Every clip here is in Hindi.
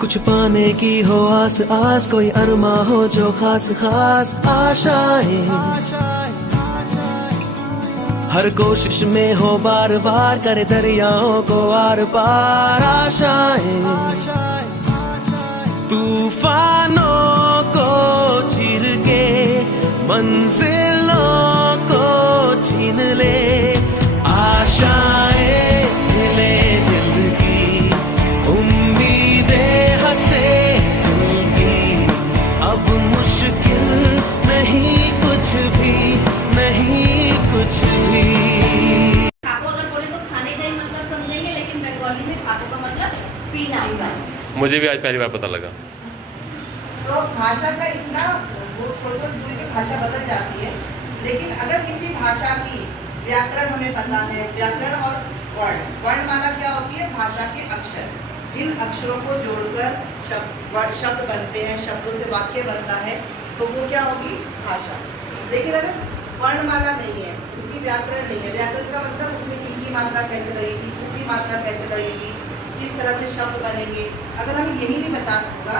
कुछ पाने की हो आस आस, कोई अरमा हो जो खास खास आशाएं, हर कोशिश में हो बार बार, करे दरियाओं को आर पार आशाएं, तूफानों को चीर के मंजिलों को छीन ले, आशाएं मिले दिल की, उम्मीदें हंसे दिल की, अब मुश्किल नहीं कुछ भी, नहीं कुछ भी। खाको अगर बोले तो खाने का ही मतलब समझेंगे, लेकिन बंगाली में खाको का मतलब पीना ही। मुझे भी आज पहली बार पता लगा। तो भाषा का इतना थोड़ी थोड़ी दूरी पे भाषा बदल जाती है, लेकिन अगर किसी भाषा की व्याकरण हमें पता है, व्याकरण और वर्णमाला क्या होती है? भाषा के अक्षर, जिन अक्षरों को जोड़कर शब्द बनते हैं, शब्दों से वाक्य बनता है, तो वो क्या होगी? भाषा। लेकिन अगर वर्णमाला नहीं है, उसकी व्याकरण नहीं है, व्याकरण का मतलब उसमें ई की मात्रा कैसे लगेगी, ऊ की मात्रा कैसे लगेगी, किस तरह से शब्द बनेंगे, अगर हमें यही नहीं पता होगा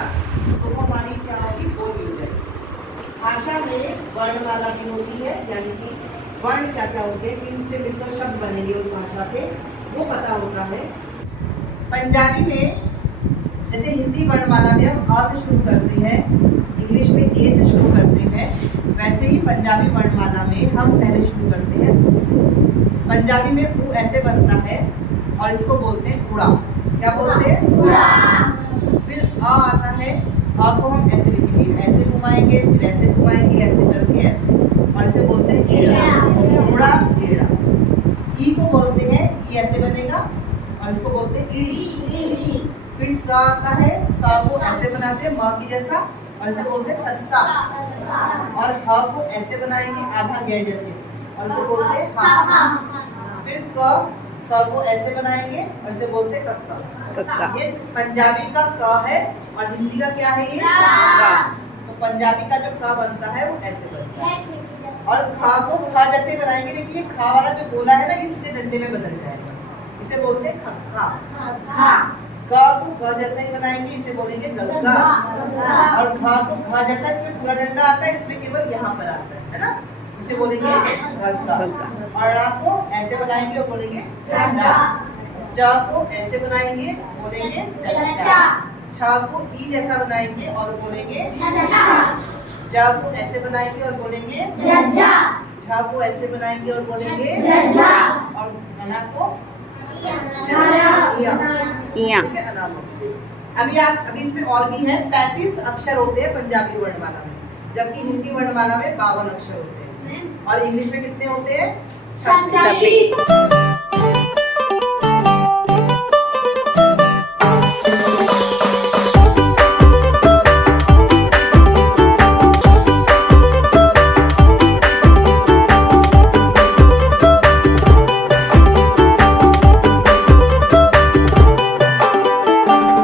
तो वो हमारी क्या होगी? बोल भी हो जाएगी। भाषा में वर्णमाला भी होती है, यानी कि वर्ण क्या क्या होते हैं, इनसे मिलकर शब्द बनेंगे उस भाषा पे, वो पता होता है। पंजाबी में जैसे हिंदी वर्णमाला में हम अ से शुरू करते हैं, इंग्लिश में ए से शुरू करते हैं, वैसे ही पंजाबी वर्णमाला में हम पहले शुरू करते हैं ऊ से। पंजाबी में ऊ ऐसे बनता है और इसको बोलते हैं उड़ा। क्या बोलते हैं? उड़ा। फिर अ आता है, अ को हम ऐसे लिखेंगे, ऐसे घुमाएंगे, फिर ऐसे घुमाएंगे, ऐसे करके ऐसे, और इसे बोलते हैं एड़ा, उड़ा एड़ा। ई को बोलते हैं, ई ऐसे बनेगा और इसको बोलते हैं इड़ी। फिर स आता है, स को ऐसे बनाते हैं म की जैसा और इसे बोलते हैं सस्सा, और ह को ऐसे बनाएंगे आधा गै जैसे और इसे बोलते हैं हा। फिर क को ऐसे बनाएंगे और इसे बोलते हैं कक्का। ये पंजाबी का क है और हिंदी का क्या है? ये का। तो पंजाबी का जो क बनता है वो ऐसे बनता है, और खा को खा जैसे बनाएंगे। देखिए खा वाला जो गोला है ना, ये सीधे डंडे में बदल जाएगा, इसे बोलते हैं खा। ग को ग जैसा ही बनाएंगे, इसे बोलेंगे गग्गा, और घा को घा जैसा, इसमें पूरा डंडा आता है, इसमें केवल यहाँ पर आता है ना, इसे बोलेंगे गग्गा। और रा को ऐसे बनाएंगे और बोलेंगे डंडा। च को ऐसे बनाएंगे, बोलेंगे चचा। छ को ई जैसा बनाएंगे और बोलेंगे जा को ऐसे बनाएंगे और बोलेंगे झा। झा को ऐसे बनाएंगे और बोलेंगे झा। और घना को इया। अभी इसमें और भी है, 35 अक्षर होते हैं पंजाबी वर्णमाला में, जबकि हिंदी वर्णमाला में 52 अक्षर होते हैं, और इंग्लिश में कितने होते हैं? 26।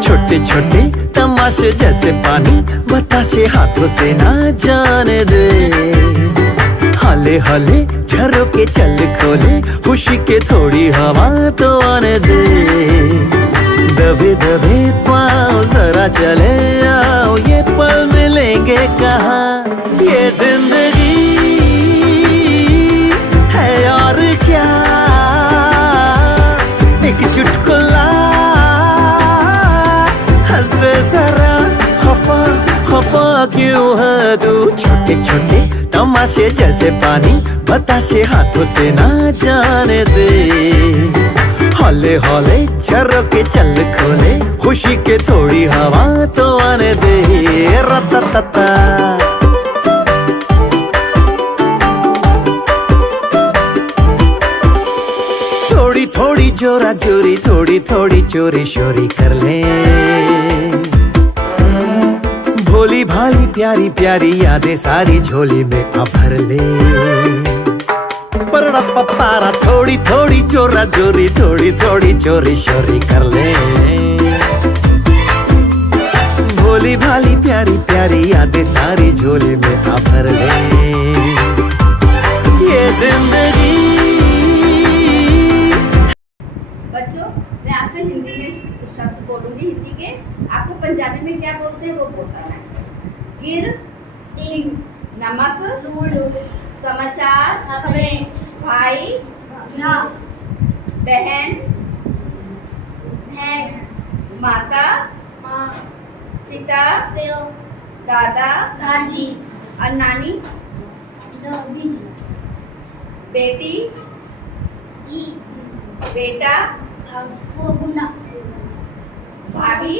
छोटे छोटे तमाशे जैसे पानी, बताशे हाथों से ना जाने दे, हाले हाले झरोके चल खोले, खुशी के थोड़ी हवा तो आने दे, दबे दबे पाँव जरा चले आओ, ये पल मिलेंगे कहाँ, ये जिंदगी है और क्या, एक चुटकुला जरा, खफा खफा क्यों है तू। छोटे छोटे तमाशे जैसे पानी, बताशे हाथों से ना जाने दे, हौले हौले झरोके चल खोले, खुशी के थोड़ी हवा तो आने दे, रततता। थोड़ी थोड़ी जोरा जोरी, थोड़ी थोड़ी चोरी शोरी कर ले, भोली भाली प्यारी प्यारी यादें सारी झोली में आ भर ले, पर पपारा थोड़ी थोड़ी जोरा जोरी, थोड़ी थोड़ी चोरी शोरी कर ले, भोली भाली प्यारी प्यारी यादें सारी झोली में आ भर ले, ये जिंदगी। बच्चों, मैं आपसे हिंदी हिंदी में कुछ शब्द बोलूंगी हिंदी के, आपको पंजाबी में क्या बोलते हैं वो बताना है। गिर, नमक, समाचार, खबरें, भाई, बहन, माता, पिता, दादा, दादी, और नानी, बेटी, बेटा, भाभी,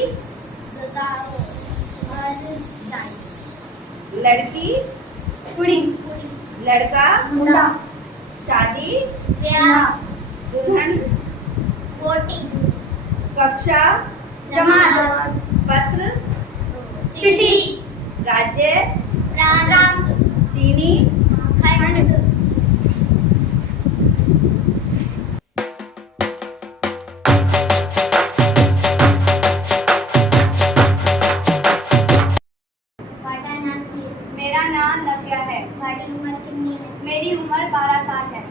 लड़की, कुड़ी, लड़का, मुंडा, शादी, ब्याह, दुल्हन, वोटिंग, कक्षा, जमात, पत्र, चिट्ठी, राज्य, प्रांत, चीनी, खंड, मेरा नाम नव्या है। मेरी उम्र 12 साल है।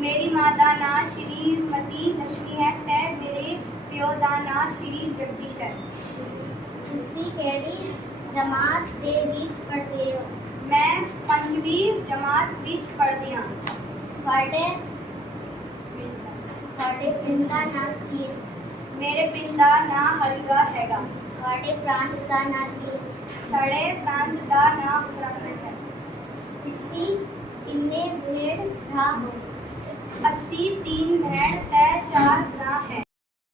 मेरी माँ का नाम श्रीमती लक्ष्मी है ते मेरे पिओ का नाम श्री जगदीश है। ਤੁਸੀਂ ਕਿਹੜੀ ਜਮਾਤ ਦੇ ਵਿੱਚ ਪੜ੍ਹਦੇ ਹੋ? मैं 5वीं जमात विच पढ़ती हूँ। ਤੁਹਾਡੇ ਪਿੰਡ ਦਾ ਨਾਮ ਕੀ ਹੈ? मेरे पिंड का नाम हरिद्वार हैगा। ਤੁਹਾਡੇ ਪ੍ਰਾਂਤ ਦਾ ਨਾਮ ਕੀ ਹੈ? साढ़े प्रांत का नाम उत्तराखंड है। ਤੁਸੀਂ ਕਿੰਨੇ ਭੈਣ ਭਰਾ ਹੋ? 83 बहन है 4 भरा है।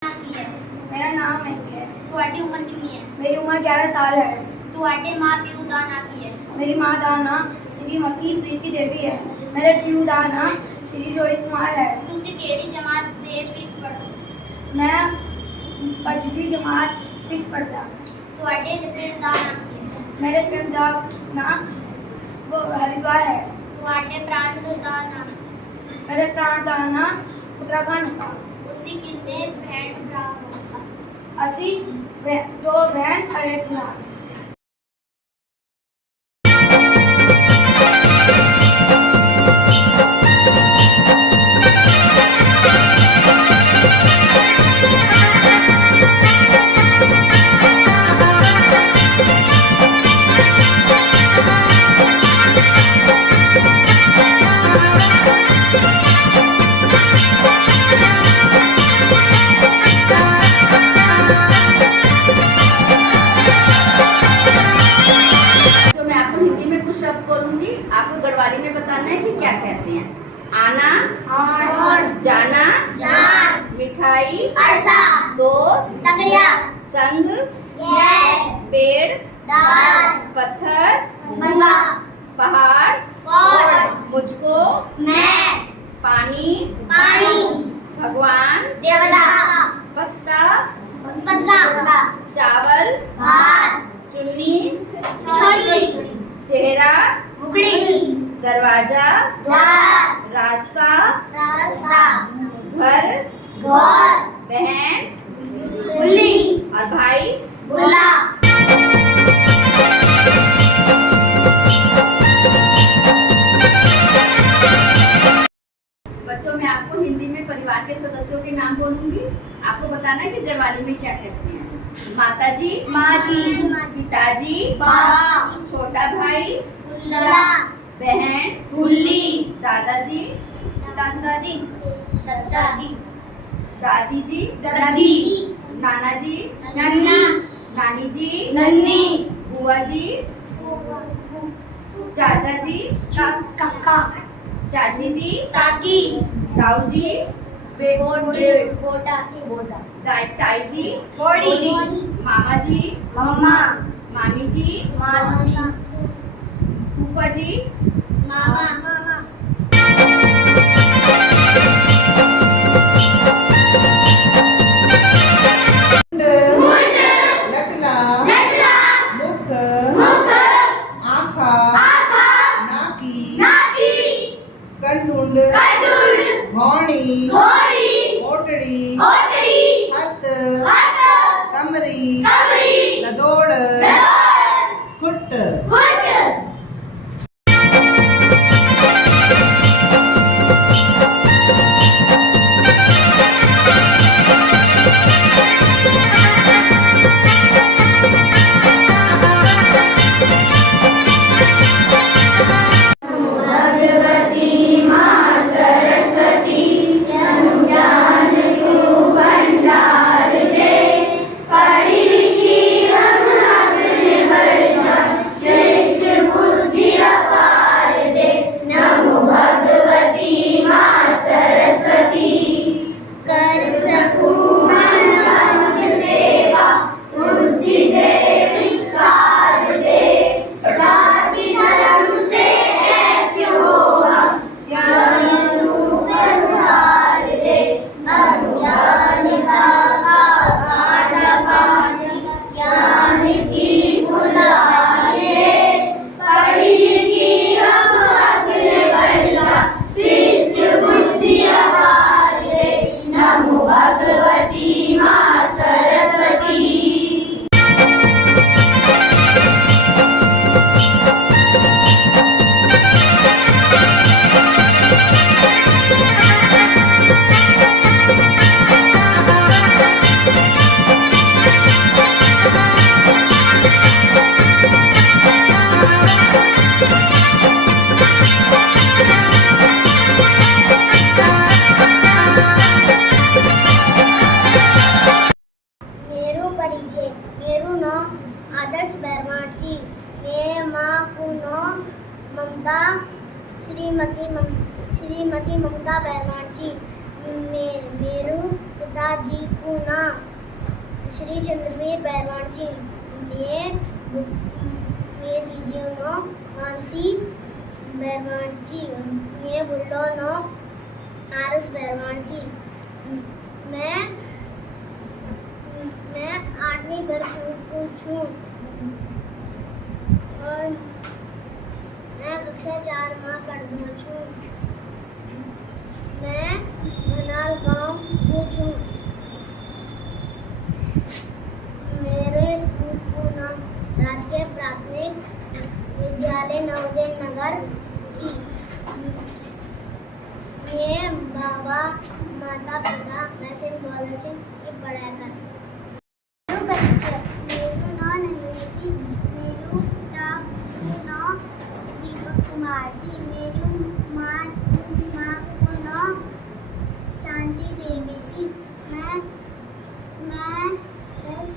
ਨਾਮ ਕੀ ਹੈ? मेरा नाम महेंद्र है। ਤੁਹਾਡੀ ਉਮਰ ਕਿੰਨੀ ਹੈ? मेरी उम्र 11 साल है। ਤੁਹਾਡੇ ਮਾਂ-ਪਿਓ ਦਾ ਨਾਮ ਕੀ ਹੈ? मेरी माँ का नाम श्रीमती प्रीति देवी है। मेरे पिता का नाम श्री रोहित कुमार है। ਤੁਸੀਂ ਕਿਹੜੀ ਜਮਾਤ ਦੇ ਵਿੱਚ ਪੜ੍ਹਦੇ ਹੋ? मैं 5वीं जमात विच पढ़ता हूँ। ਤੁਹਾਡੇ ਪਿੰਡ ਦਾ ਨਾਮ ਕੀ ਹੈ? मेरे पिंड का नाम वो हरिद्वार है। ਤੁਹਾਡੇ ਪ੍ਰਾਂਤ ਦਾ ਨਾਮ? मेरे प्रांत का नाम उत्तराखंड है। ਤੁਸੀਂ ਕਿੰਨੇ ਭੈਣ ਭਰਾ ਹੋ? 80 2 बहन और 1 भरा। जो मैं आपको हिंदी में कुछ शब्द बोलूंगी, आपको गढ़वाली में बताना है कि क्या कहते हैं। आना, जाना, मिठाई, दोस्त, संग, पेड़, पत्थर, पहाड़, मुझको, पानी, भगवान, पत्ता, चावल, चुन्नी, चेहरा, दरवाजा, रास्ता, घर, बहन और भाई। बच्चों मैं आपको हिंदी में परिवार के सदस्यों के नाम बोलूंगी, आपको बताना है कि गढ़वाली में क्या कहते हैं। माताजी, पिताजी, छोटा भाई, बहन, दादाजी, दादी जी, नाना जी, नानी जी, बुआ जी, चाचा जी, चाची जी, ताऊ जी, ताई जी, मामा जी, मामी जी, फूफा जी, लटला, मुख, आँखा, नाकी, कंडुंड, घोड़ी, ओटड़ी, हथ, कमरी, लदोड़, फुट। जी। मेरू पिताजी को नाम श्री चंद्रवीर पहलवान जी। ये दीदियों नो मानसी पहलवान जी। ये बुल्लो नो आरस पहलवान जी। मैं 8वीं वर्ग को छूं और मैं कक्षा 4 में पढ़ना छूं। मैं भनाल गांव को छूं। मेरे स्कूल को नाम राजकीय प्राथमिक विद्यालय नवोदय नगर जी। ये बाबा माता पिता वैसे बोला जी ये पढ़ाया कर। बच्चे मेरू नाम नंदिनी जी। मेरू पिता नाम दीपक कुमार जी। मेरू माँ को नाम शांति देवी जी। मैं 10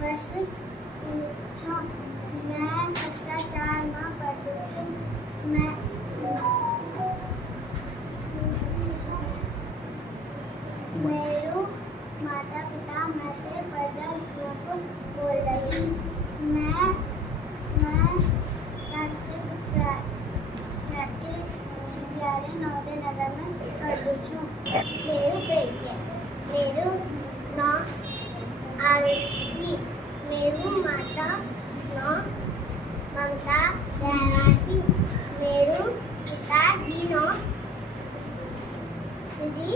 वर्ष छो। मैं कक्षा 4 में पढ़ती छूं। मैं मेरू माता पिता मैं पढ़ा को बोल छी। मैं राजकीय विद्यालय नवोदय नगर में पढ़ती छूं। मेरू परिचय मेरू नाम आरुषि। मेरू माता नाम ममता बैरागी। मेरू पिताजी नाम श्री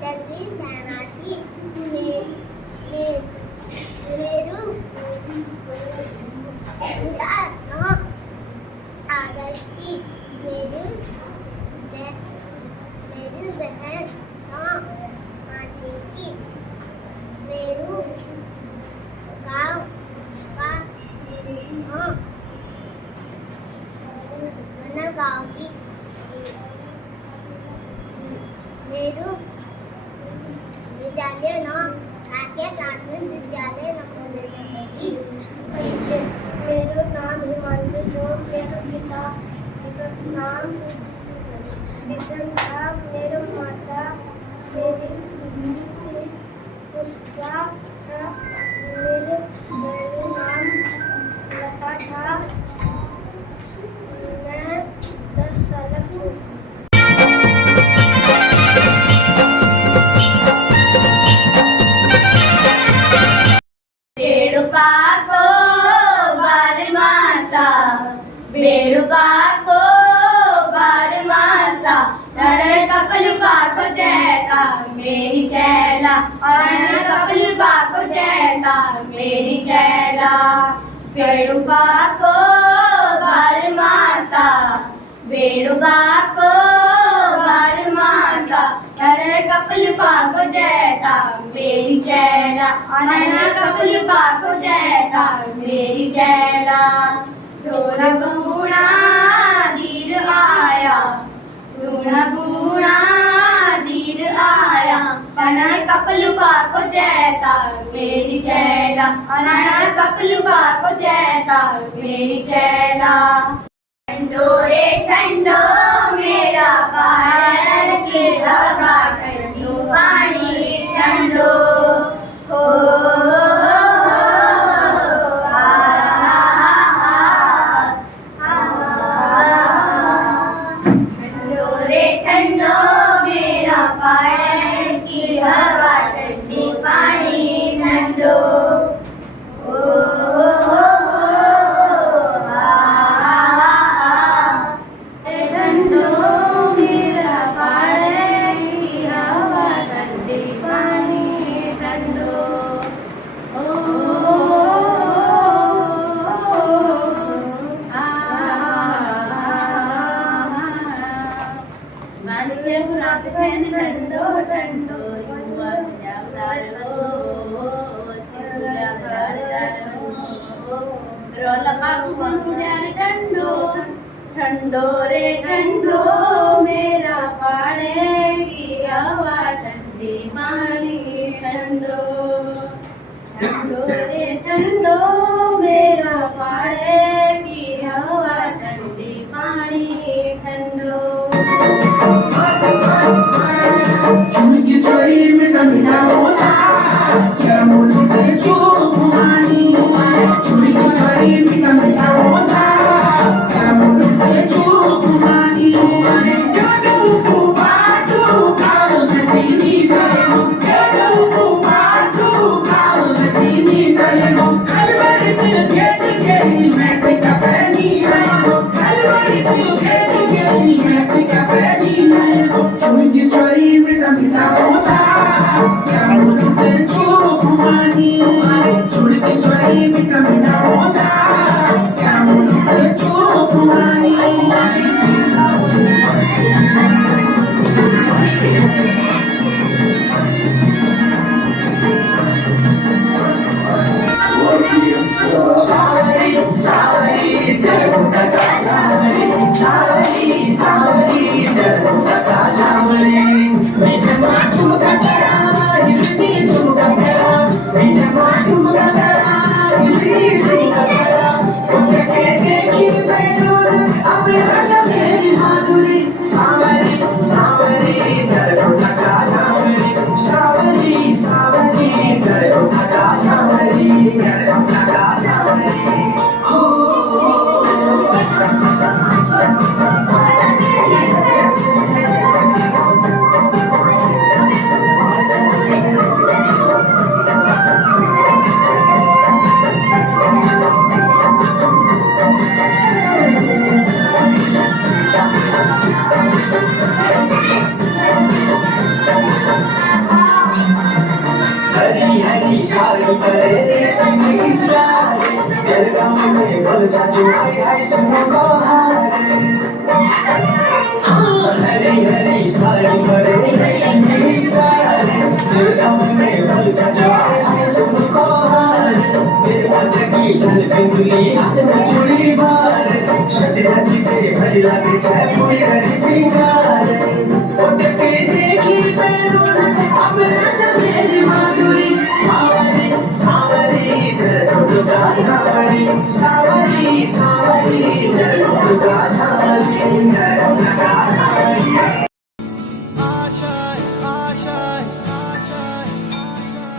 चंद्रवीर बैरागी। मेरू पिता नाम आदर्श जी। मेरी बहन नाम माछी जी। मेरू गाँव का नाम गाँव जी। मेरू विद्यालय नाम राजकीय प्राथमिक विद्यालय नवोदय नगर जी। मेरा नाम हिमांशु जो। मेरा पिता का नाम बिशन था। मेरा माता पुष्पा था। मेरे बहन नाम लता था। मैं 10 साल हूँ। बेड़ुपाको बारमासा बेड़ुपाको बारमासा नर कपल पाको चैता मेरी चैला और नर कपल पाको चैता मेरी चैला। बेड़ुपाको बारमासा बेड़ुपाको बारमासा नर कपल पाको चैता मेरी चैला और नर कपल पाको चैता मेरी चैला। ढोलक बूढ़ा धीर आया बूढ़ा धीर आया नर कपल पाको चैता मेरी चैला और नर कपल पाको चैता मेरी चैला। ठंडो रे ठंडो मेरा पायल की हवा ठंडो पानी ठंडो हो ठंडो रे ठंडो मेरा पायल की हवा ठंडी पानी ठंडो ठंडो ठंडो युवा ठंडो ठंडो रे ठंडो मेरा पाड़े की हवा ठंडी पानी ठंडो ठंडो रे ठंडो मेरा पाड़े की हवा ठंडी पानी ठंडो। झुमकी चोरी मिठा मिठा होता क्या बोलते चुमानी झुमकी चोरी मिठा मिठा होता क्या बोलते चुमानी जगू को बाटू काल में सीनी चले जगू को बाटू काल में सीनी चले खलबली दिल भेज गई मैं से कपनी खलबली दिल भेज गई मैं से कपनी झुमकी चोरी मिठा मिठा होता क्या बोलते चुमानी झुमकी चोरी मिठा मिठा होता क्या बोलते चुमानी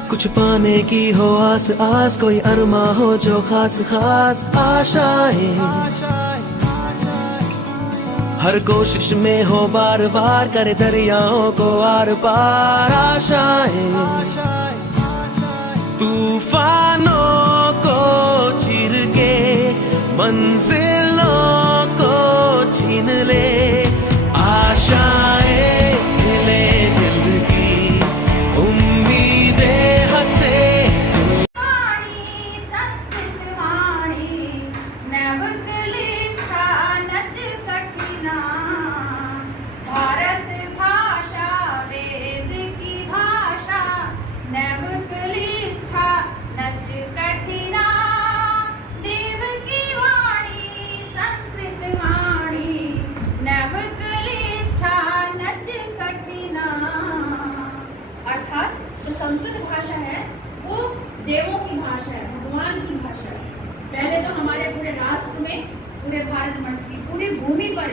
कुछ पाने की हो आस आस, कोई अरमा हो जो खास खास आशाएं, हर कोशिश में हो बार बार, करे दरियाओं को आर पार आशाएं, तूफानों को चीर के मंजिलों को छीन ले, आशाएं खिले दिल की, उम्मीदें हंसे। संस्कृत वाणी नवकलिष्ठा नच कठिना, भारत भाषा वेद की भाषा, नवकलिष्ठा नच कठिना, देव की वाणी संस्कृत वाणी नवकलिष्ठा नच कठिना। अर्थात जो संस्कृत भाषा है वो देवों की भाषा है, भगवान की भाषा है। पहले तो हमारे पूरे राष्ट्र में, पूरे भारत मंडल की पूरी भूमि पर,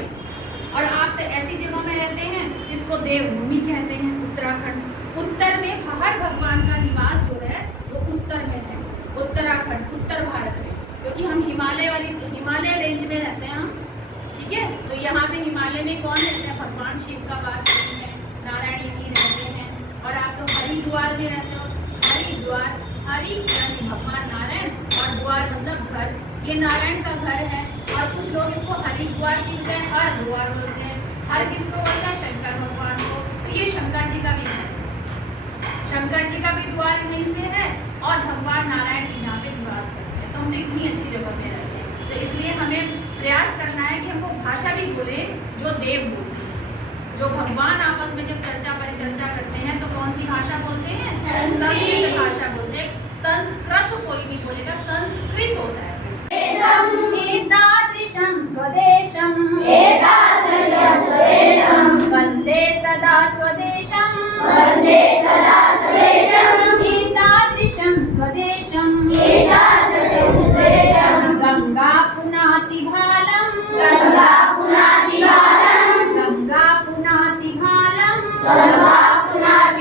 और आप तो ऐसी जगह में रहते हैं जिसको देवभूमि कहते हैं, उत्तराखंड। उत्तर में हर भगवान का निवास जो है वो उत्तर में है, उत्तराखंड, उत्तर भारत में, क्योंकि हम हिमालय रेंज में रहते हैं हम, ठीक है। तो यहाँ पे हिमालय में कौन रहते हैं? भगवान शिव का वास यहीं है, नारायण यहीं रहते हैं। और आप तो हरिद्वार में रहते हो, हरिद्वार, हरि यानी भगवान नारायण, और द्वार मतलब घर, ये नारायण का घर है। और कुछ लोग इसको हरिद्वार बोलते हैं, हरद्वार बोलते हैं, हर किसको बोलते हैं? शंकर भगवान को। तो ये शंकर जी का भी है, शंकर जी का भी द्वार यहीं से है, और भगवान नारायण भी यहाँ पे निवास करते हैं। तो हम तो इतनी अच्छी जगह में रहते हैं, तो इसलिए हमें प्रयास करना है कि हमको भाषा भी बोले जो देव बोलते हैं। जो भगवान आपस में जब चर्चा परिचर्चा करते हैं तो कौन सी भाषा बोलते हैं? संस्कृत भाषा बोलते हैं। संस्कृत कोई नहीं बोलेगा, संस्कृत होता है। एतादृशं स्वदेशं, एतादृशं स्वदेशं, वन्दे सदा स्वदेशं, वन्दे सदा स्वदेशं, एतादृशं स्वदेशं, एतादृशं स्वदेशं, गंगा पुनाति भालं, गंगा पुनाति भालं, गंगा पुनाति भालं, गंगा पुनाति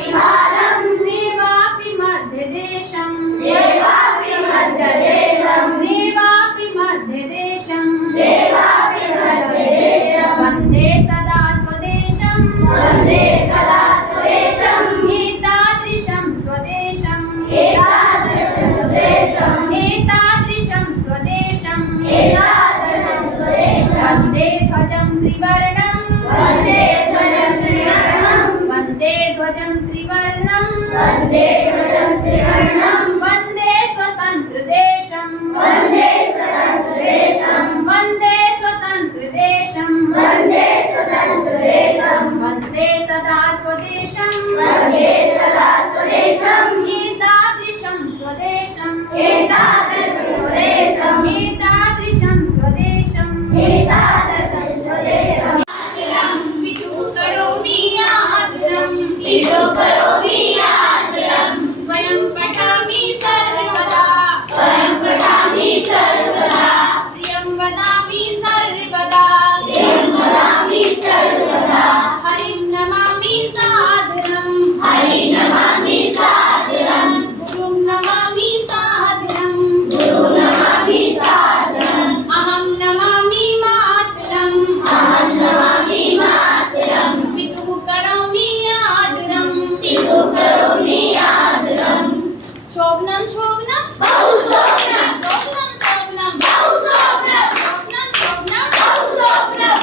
शोभनम शोभनम बहु शोभनम शोभनम शोभनम बहु शोभनम शोभनम शोभनम बहु शोभनम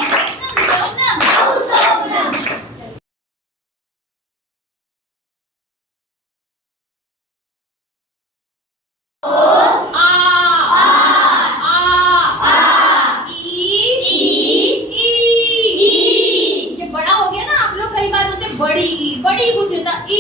शोभनम बहु शोभनम। ये बड़ा हो गया ना, आप लोग कई बार बोलते बड़ी बड़ी कुछ नहीं होता। ई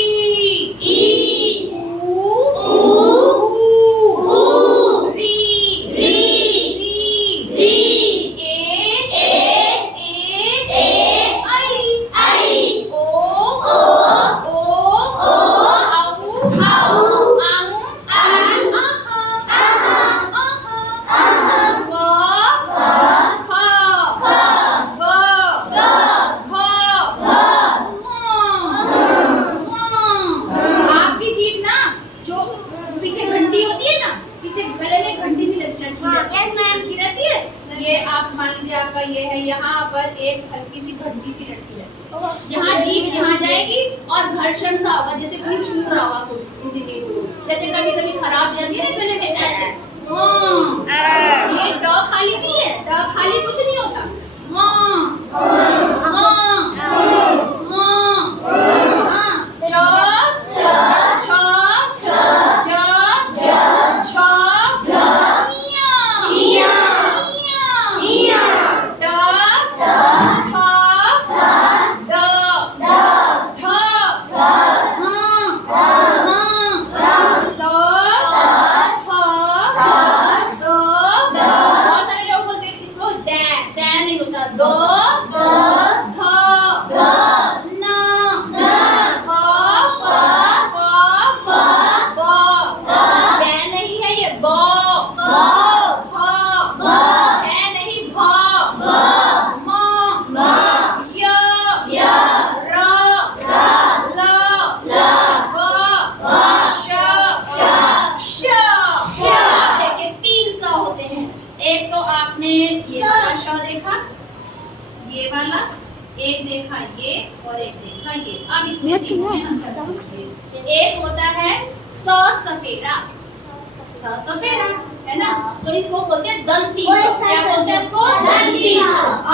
आपका ये है, यहाँ पर एक हल्की सी घंटी सी लटकी रहती है। यहाँ जीभ यहाँ जाएगी और घर्षण सा होगा, जैसे कोई छू रहा होगा कुछ किसी चीज को, जैसे कभी कभी खराश जाती है ना गले में, ऐसे। ये ड खाली नहीं है, ड खाली कुछ नहीं होता। ये वाला एक देखा ये और एक देखा ये। अब इसमें अंतर समझिए। एक होता है सफेरा, सफेरा है ना, तो इसको बोलते हैं दंती स। क्या बोलते हैं इसको? दंती स।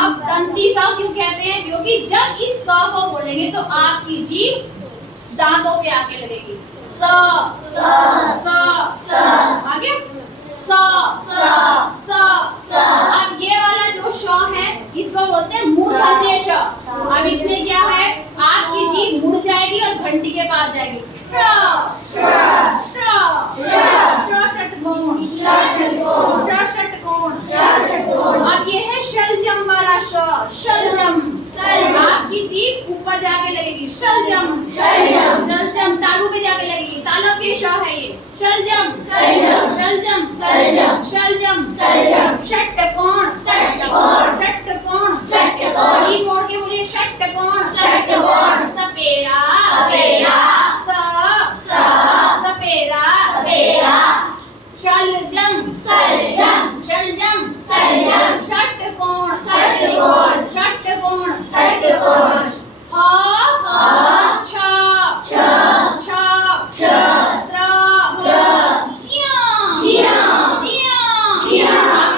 अब दंती स क्यों कहते हैं? क्योंकि जब इस स को बोलेंगे तो आपकी जीभ दांतों पे आके लगेगी। स आगे स। अब ये वाला जो श है इसको बोलते हैं मूर्धन्य श। अब इसमें क्या है, आपकी जीभ मुड़ जाएगी और घंटी के पास जाएगी। अब ये है शलजम वाला श, शलजम। आपकी जीभ ऊपर जाके लगेगी, शलजम। शलजम तालू पे जाके लगेगी, तालब पे श है ये, शलजम। शलजम षट्कोण, जीभ मोड़ के बोलिए षट्कोण। सपेरा, सपेरा। शलजम, षट्कोण।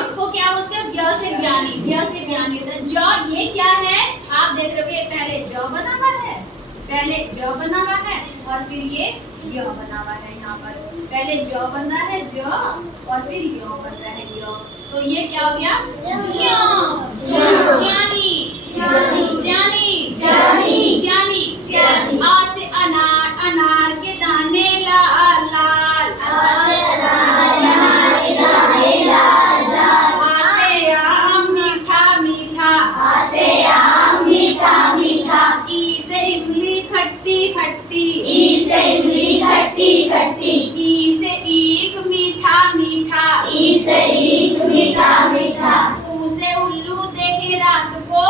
इसको क्या बोलते हो? ज्ञ से ज्ञानी, ज्ञ से ज्ञानी होता है। ज ये क्या है? आप देख रहे हो पहले ज बना हुआ है, पहले ज बना हुआ है और फिर ये य बना हुआ है। यहाँ पर पहले ज बन रहा है ज और फिर य बन रहा है य, तो ये क्या हो गया? ज्ञानी। आ से अनार, अनार के दाने लाल लाल। आ से आम मीठा मीठा। ई से इमली खट्टी खट्टी। ई से ईख मीठा मीठा। ऊ से उल्लू देखे रात को।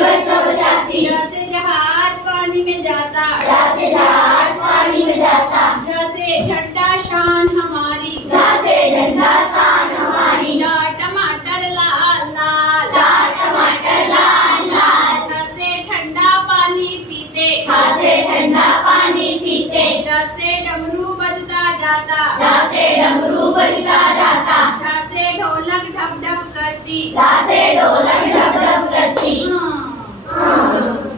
वर्षा बचाती। जैसे जहाज पानी में जाता, जैसे जहाज पानी में जाता। जैसे झंडा शान हमारी, जैसे झंडा शान हमारी। लाल टमाटर लाल लाल, लाल टमाटर लाल लाल। जैसे ठंडा पानी पीते, जैसे ठंडा पानी पीते। जैसे डमरू बजता जाता, जैसे डमरू बजता जाता। जैसे ढोलक ढप ढप करती, जैसे ढोलक ढप ढप करती।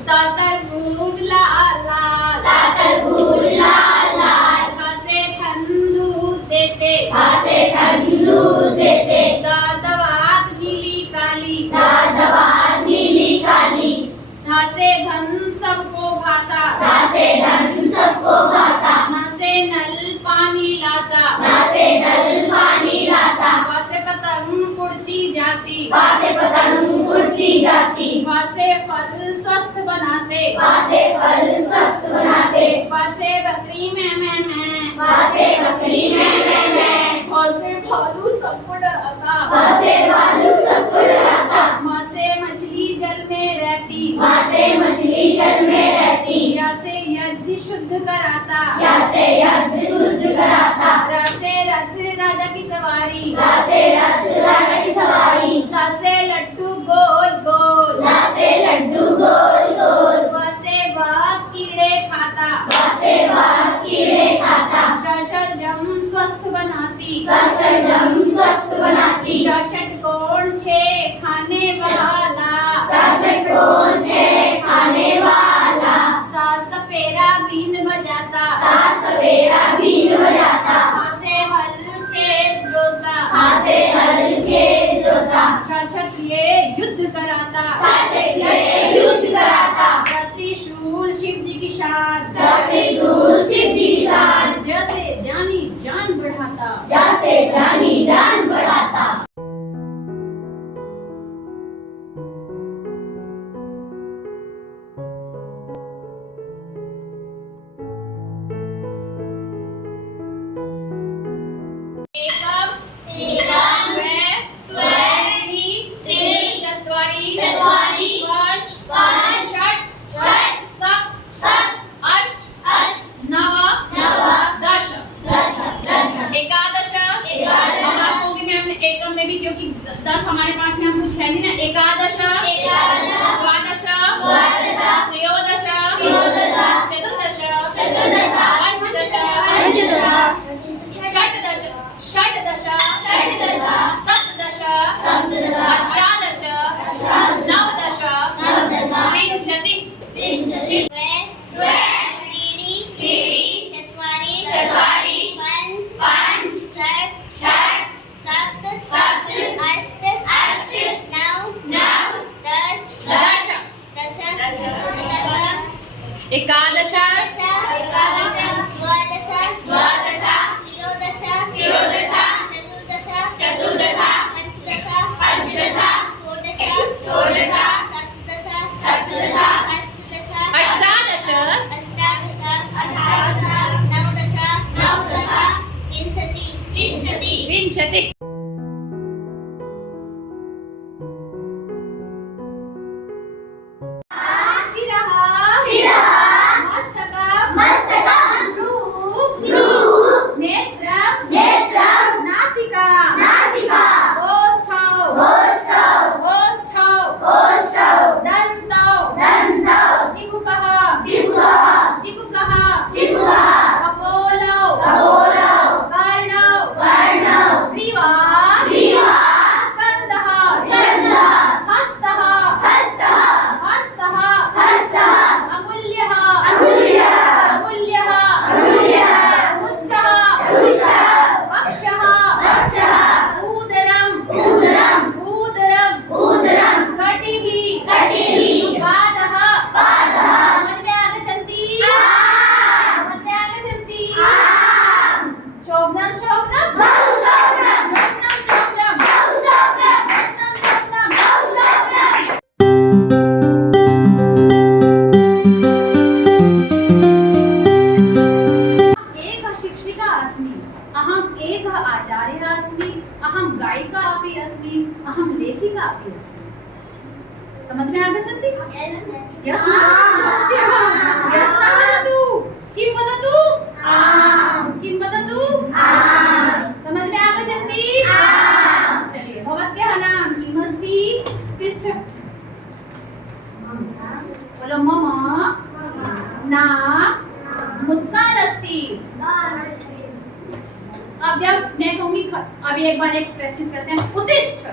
तरबूज लाल लाल, तरबूज लाल लाल। जैसे दूध देते, जैसे दूध देते। दवात नीली काली, दवात नीली काली। धासे धन सबको भाता, जैसे धन सबको भाता। नासे नल पानी लाता, जैसे नल पानी लाता। वासे पतंग उड़ती जाती, वासे पतंग उड़ती जाती। वासे फल स्वस्थ बनाते, वासे फल स्वस्थ बनाते। वासे बकरी में, वासे बकरी में। वासे भालू सबको डराता, वासे भालू सबको डराता। वासे मछली जल में रहती, वासे मछली जल में रहती। यासे यज्ञ शुद्ध कराता, यासे यज्ञ शुद्ध कराता। रासे रथ राजा की सवारी, रासे रथ राजा की सवारी। तासे लड्डू गोल गोल, लासे लड्डू गोल गोल। वासे बाघ कीड़े खाता, वासे बाघ कीड़े खाता। शशलजम स्वस्थ बनाती, ससर्जम स्वस्थ बनाती। षटकोण छे खाने वाला, षटकोण छे खाने वाला। सपेरा बीन बजाता, सपेरा बीन बजाता। हासे हल खेत जोता, हासे हल खेत जोता। क्षत्रिय युद्ध कराता, क्षत्रिय युद्ध कराता। त्रिशूल शिव जी की शान, त्रिशूल शिव जी की शान। जैसे जानी जान बढ़ाता, जैसे जानी जान बढ़ाता। एकम द्वे त्रीणि चत्वारि पांच षट् सप्त अष्ट नव दश। एकादश। हम आपको कि हमने एकम में भी, क्योंकि 10 हमारे पास यहाँ कुछ है नहीं ना। एकादश, द्वादश, त्रयोदश, चतुर्दश, पंचदश, षट्दश, सप्तदश, अष्टादश, नवदश, विंशति। त्रीणि चत्वारि पांच षट् सप्त अष्ट नव दश। एकादश, द्वादश, त्रयोदश, चतुर्दश, पंचदश, षोडश, सप्तदश, अष्टादश, नवदश, विंशति। शिरः, मस्तकम्, नाक मुस्कान अस्ति। अब जब मैं कहूंगी अभी एक बार एक प्रैक्टिस करते हैं। उत्तिष्ठ।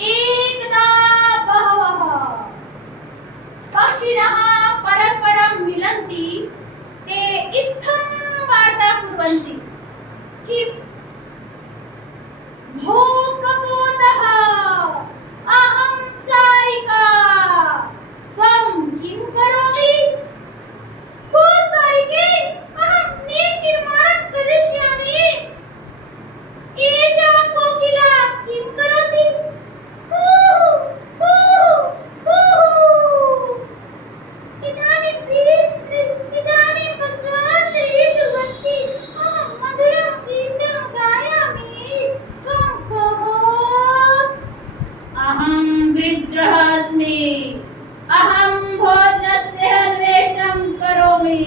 एकदा बहवः पक्षिणः परस्परं मिलन्ति ते इत्थं वार्ता कुर्वन्ति कि भो कपोतः अहं गृध्रस्मि अहं भोजनस्य अन्वेषणं करोमि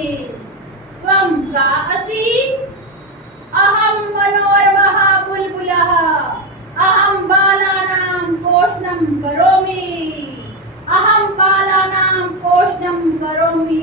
त्वं का असि अहं मनोरमः बुलबुलः अहं बालानां पोषणं करोमि अहं बालानां पोषणं करोमि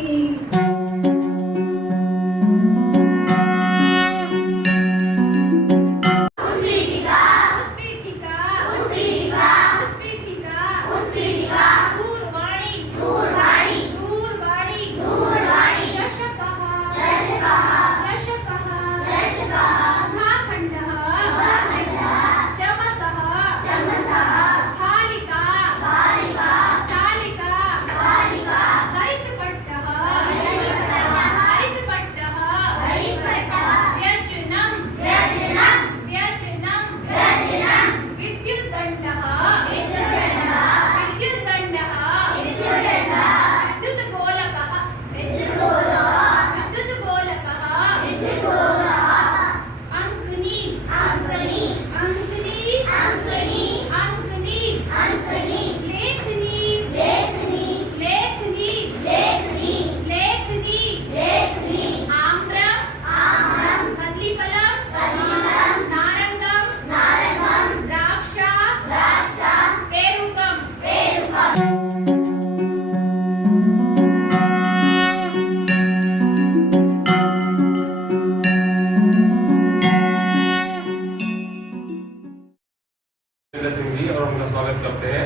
सिंह जी और उनका स्वागत करते हैं।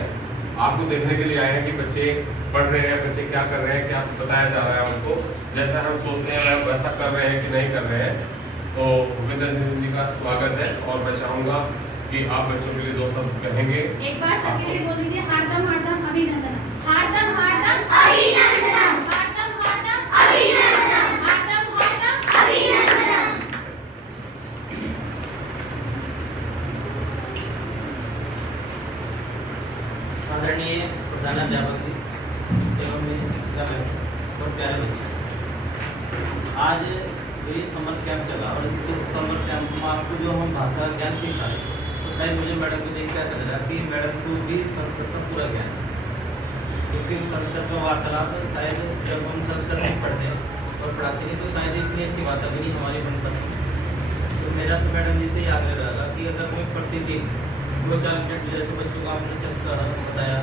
आपको देखने के लिए आए हैं कि बच्चे पढ़ रहे हैं, बच्चे क्या कर रहे हैं, क्या बताया जा रहा है उनको, जैसा हम सोचते हैं वैसा कर रहे हैं कि नहीं कर रहे हैं। तो भूपेंद्र सिंह जी का स्वागत है और मैं चाहूँगा कि आप बच्चों के लिए 2 शब्द कहेंगे। एक बार सबके लिए बोल दीजिए, हार्दम हार्दम अभिनंदन, हार्दम हार्दम अभिनंदन, हार्दम हार्दम अभिनंदन, हार्दम हार्दम अभिनंदन। आदरणीय प्रधानाध्यापक जी एवं मेरी शिक्षिका बहन और प्यारे बच्चे, आज ये समर कैंप चला और इस समर कैंप में आपको जो हम भाषा ज्ञान सीखा है, तो शायद मुझे मैडम को देख के ऐसा लगा कि मैडम को भी संस्कृत का पूरा ज्ञान है, क्योंकि संस्कृत में वार्तालाप शायद जब हम संस्कृत में पढ़ते हैं और पढ़ाते हैं तो शायद इतनी अच्छी बात भी नहीं हमारी बन पाती। तो मेरा तो मैडम जी से आग्रह रहेगा कि अगर कोई पढ़ती थी 2-4 मिनट जैसे बच्चों को आपने चस्का बताया,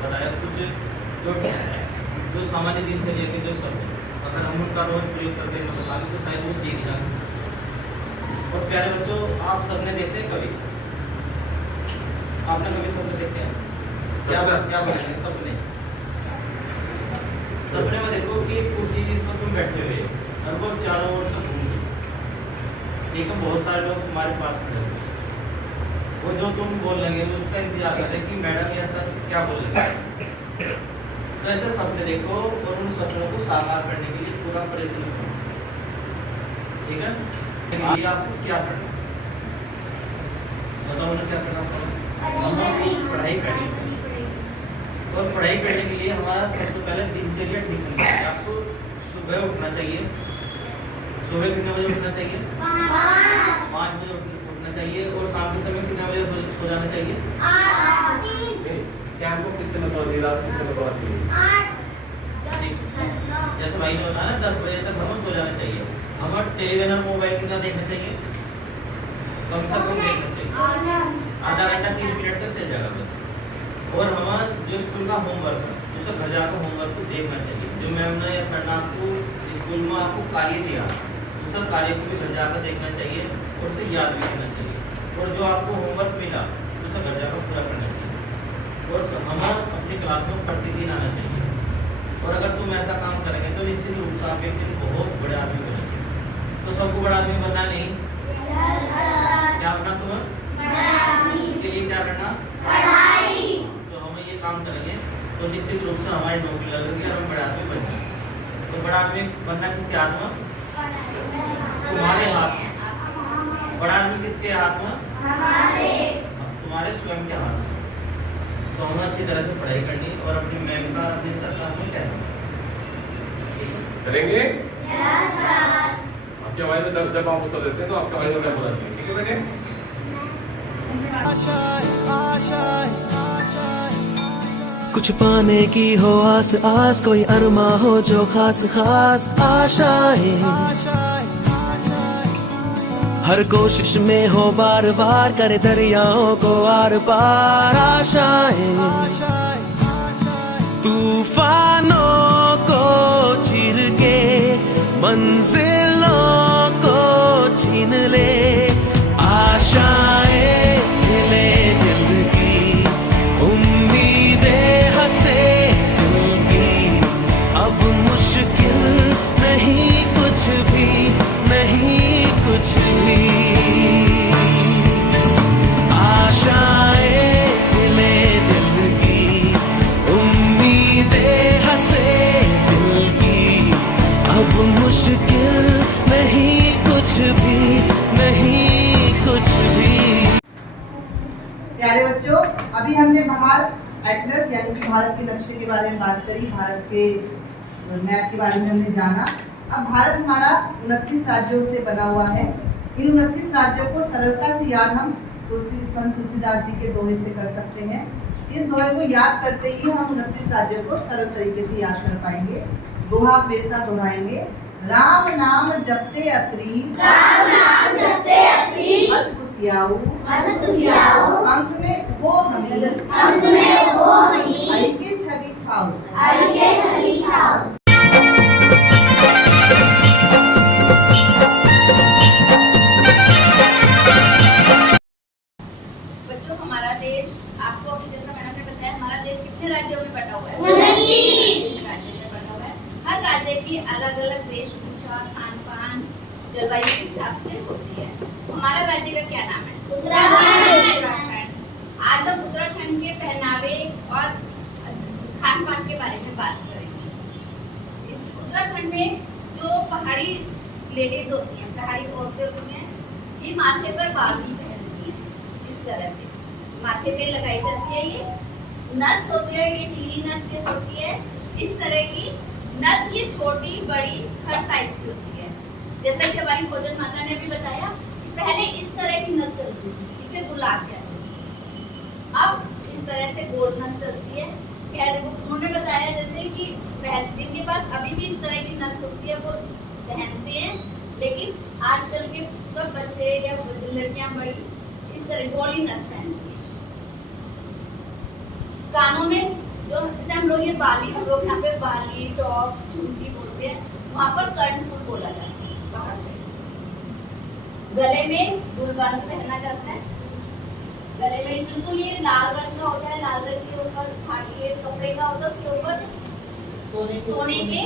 बताया कुछ जो सामान्य दिन से लेकर जो शब्द अगर हम उनका रोज प्रयोग करते हैं मतलब तो शायद वो सीख जाए। और प्यारे बच्चों, आप सबने देखते हैं कभी, आपने कभी सपने देखे हैं? क्या बताएंगे सपने? सपने में देखो कि कुर्सी जिस पर तुम बैठे हुए और वो चारों ओर से घूम रही, ठीक है, बहुत सारे लोग तुम्हारे पास खड़े हुए, वो जो तुम बोल लेंगे उसका इंतजार करते कि मैडम या सर क्या बोलेंगे। तो ऐसे सपने देखो और उन सपनों को साकार करने के लिए पूरा प्रयत्न करो, ठीक है। ये आपको क्या करना, बताओ ना क्या करना पड़ेगा? पढ़ाई करनी है और पढ़ाई करने के लिए हमारा सबसे पहले दिनचर्या ठीक होनी चाहिए। आपको सुबह उठना चाहिए। सुबह कितने बजे उठना चाहिए? 5 बजे उठना चाहिए। और शाम के समय कितने बजे सो जाना चाहिए? 8। शाम को किस समय सोना चाहिए, रात किस समय सोना चाहिए? 8। जैसे भाई ने बताया ना 10 बजे तक हमें सो जाना चाहिए। हमें टेलीविजन और मोबाइल कितना देखना चाहिए? कम से कम देख सकते हैं आधा घंटा 30 मिनट तक चल जाएगा बस। और हमारा जो स्कूल का होमवर्क है उसका घर जाकर होमवर्क को देखना चाहिए। जो मैम ने या सर ने आपको स्कूल में आपको कार्य दिया उसका कार्य को भी घर जाकर देखना चाहिए और उसे याद भी करना चाहिए। और जो आपको होमवर्क मिला उसका घर जाकर पूरा करना चाहिए। और हमें अपनी क्लास में प्रतिदिन आना चाहिए। और अगर तुम ऐसा काम करेंगे तो निश्चित रूप से आप एक दिन बहुत बड़े आदमी बनेंगे। तो सबको बड़ा आदमी बनना नहीं, क्या बनना तुम्हें? इसके लिए क्या करना? पढ़ाई। तो हम ये काम करेंगे तो निश्चित रूप से हमारी नौकरी लगेगी और हम बड़ा आदमी बन जाएंगे। तो बड़ा आदमी बनना किसके हाथ में? तुम्हारे हाथ में। बड़ा आदमी किसके हाथ में? तुम्हारे स्वयं के हाथ में। तो हमें अच्छी तरह से पढ़ाई करनी और अपनी मैम का अपने सर का हमें कहना करेंगे। आपकी आवाज में जब आप उत्तर देते हैं तो आपका आवाज में होना चाहिए, ठीक है बेटे? आशा कुछ पाने की हो आस आस, कोई अरमा हो जो खास खास आशाएं, हर कोशिश में हो बार बार करे दरियाओं को आर पार आशाएं, तूफानों को चीर के मंजिलों को छीन ले, आशाएं ले दिल की, उम्मीदें हंसे दिल की, अब मुश्किल नहीं कुछ भी, नहीं कुछ भी, आशाएं ले दिल की, उम्मीदें हंसे दिल की, अब मुश्किल नहीं कुछ भी, नहीं कुछ भी। प्यारे बच्चों, अभी हमने बाहर एटलस यानी कि भारत के नक्शे के बारे में बात करी, भारत के मैप के बारे में हमने जाना। अब भारत हमारा 29 राज्यों से बना हुआ है। इन 29 राज्यों को सरलता से याद हम संत तुलसीदास जी के दोहे से कर सकते हैं। इस दोहे को याद करते ही हम 29 राज्यों को सरल तरीके से याद कर पाएंगे। दोहा मेरे साथ दोहराएंगे। राम नाम जपते अत्री, राम नाम जपते अत्री, मत कुसियाऊ, मत तुसियाओ, अंत में वो हमी, अंत में वो हमी, हरि के छवि छाऊ। हरि के छवि छाओ। बच्चों, हमारा देश आपको अभी जैसा मैडम ने बताया, हमारा देश कितने राज्यों में बटा हुआ है? 29 राज्य में बटा हुआ है। हर राज्य की अलग अलग वेशभूषा, खान पान, जलवायु के हिसाब से होती है। हमारा राज्य का क्या नाम है? उत्तराखंड। आज हम उत्तराखंड के पहनावे और खान पान के बारे में बात करेंगे। इस उत्तराखंड में जो पहाड़ी लेडीज होती हैं, पहाड़ी औरतें होती हैं, ये माथे पर बावली पहनती हैं। इस तरह से माथे पे लगाई जाती है। ये नथ होती है, ये टीली नथ होती है। इस तरह की नथ ये छोटी बड़ी हर साइज की होती है। जैसा कि हमारी भोजन माता ने भी बताया कि पहले इस तरह की नथ चलती थी, इसे गुलाब कहते हैं। अब इस तरह से गोल नथ चलती है। खैर उन्होंने बताया जैसे कि जिनके पास अभी भी इस तरह की नथ होती है वो पहनते हैं, लेकिन आजकल के सब बच्चे या लड़कियां बड़ी इस तरह गोली नथ पहनती हैं। कानों में जो जैसे हम लोग ये बाली, हम लोग यहाँ पे बाली, टॉप्स, झुमकी बोलते हैं, वहाँ पर कर्णफूल बोला जाता है बाहर पे। गले में गुलबंद पहना जाता है। गले में बिल्कुल ये लाल रंग का होता है, लाल रंग के ऊपर धागे कपड़े का होता है, उसके ऊपर सोने के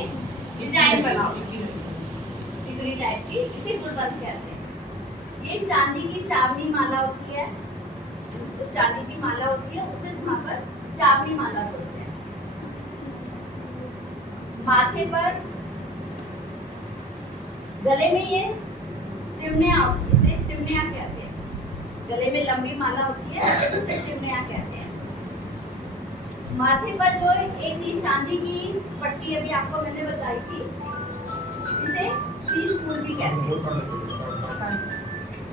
डिजाइन बना होता है, टिकरी टाइप की, इसे गुलबंद कहते हैं। ये चांदी की चावनी माला होती है, जो चांदी की माला होती है उसे वहाँ पर चावनी माला बोलते हैं। माथे पर गले में ये टिमनिया, इसे टिमनिया कहते हैं। गले में लंबी माला होती है, उसे टिमनिया कहते हैं। माथे पर जो एक ये चांदी की पट्टी अभी आपको मैंने बताई थी, इसे शीश फूल भी कहते हैं।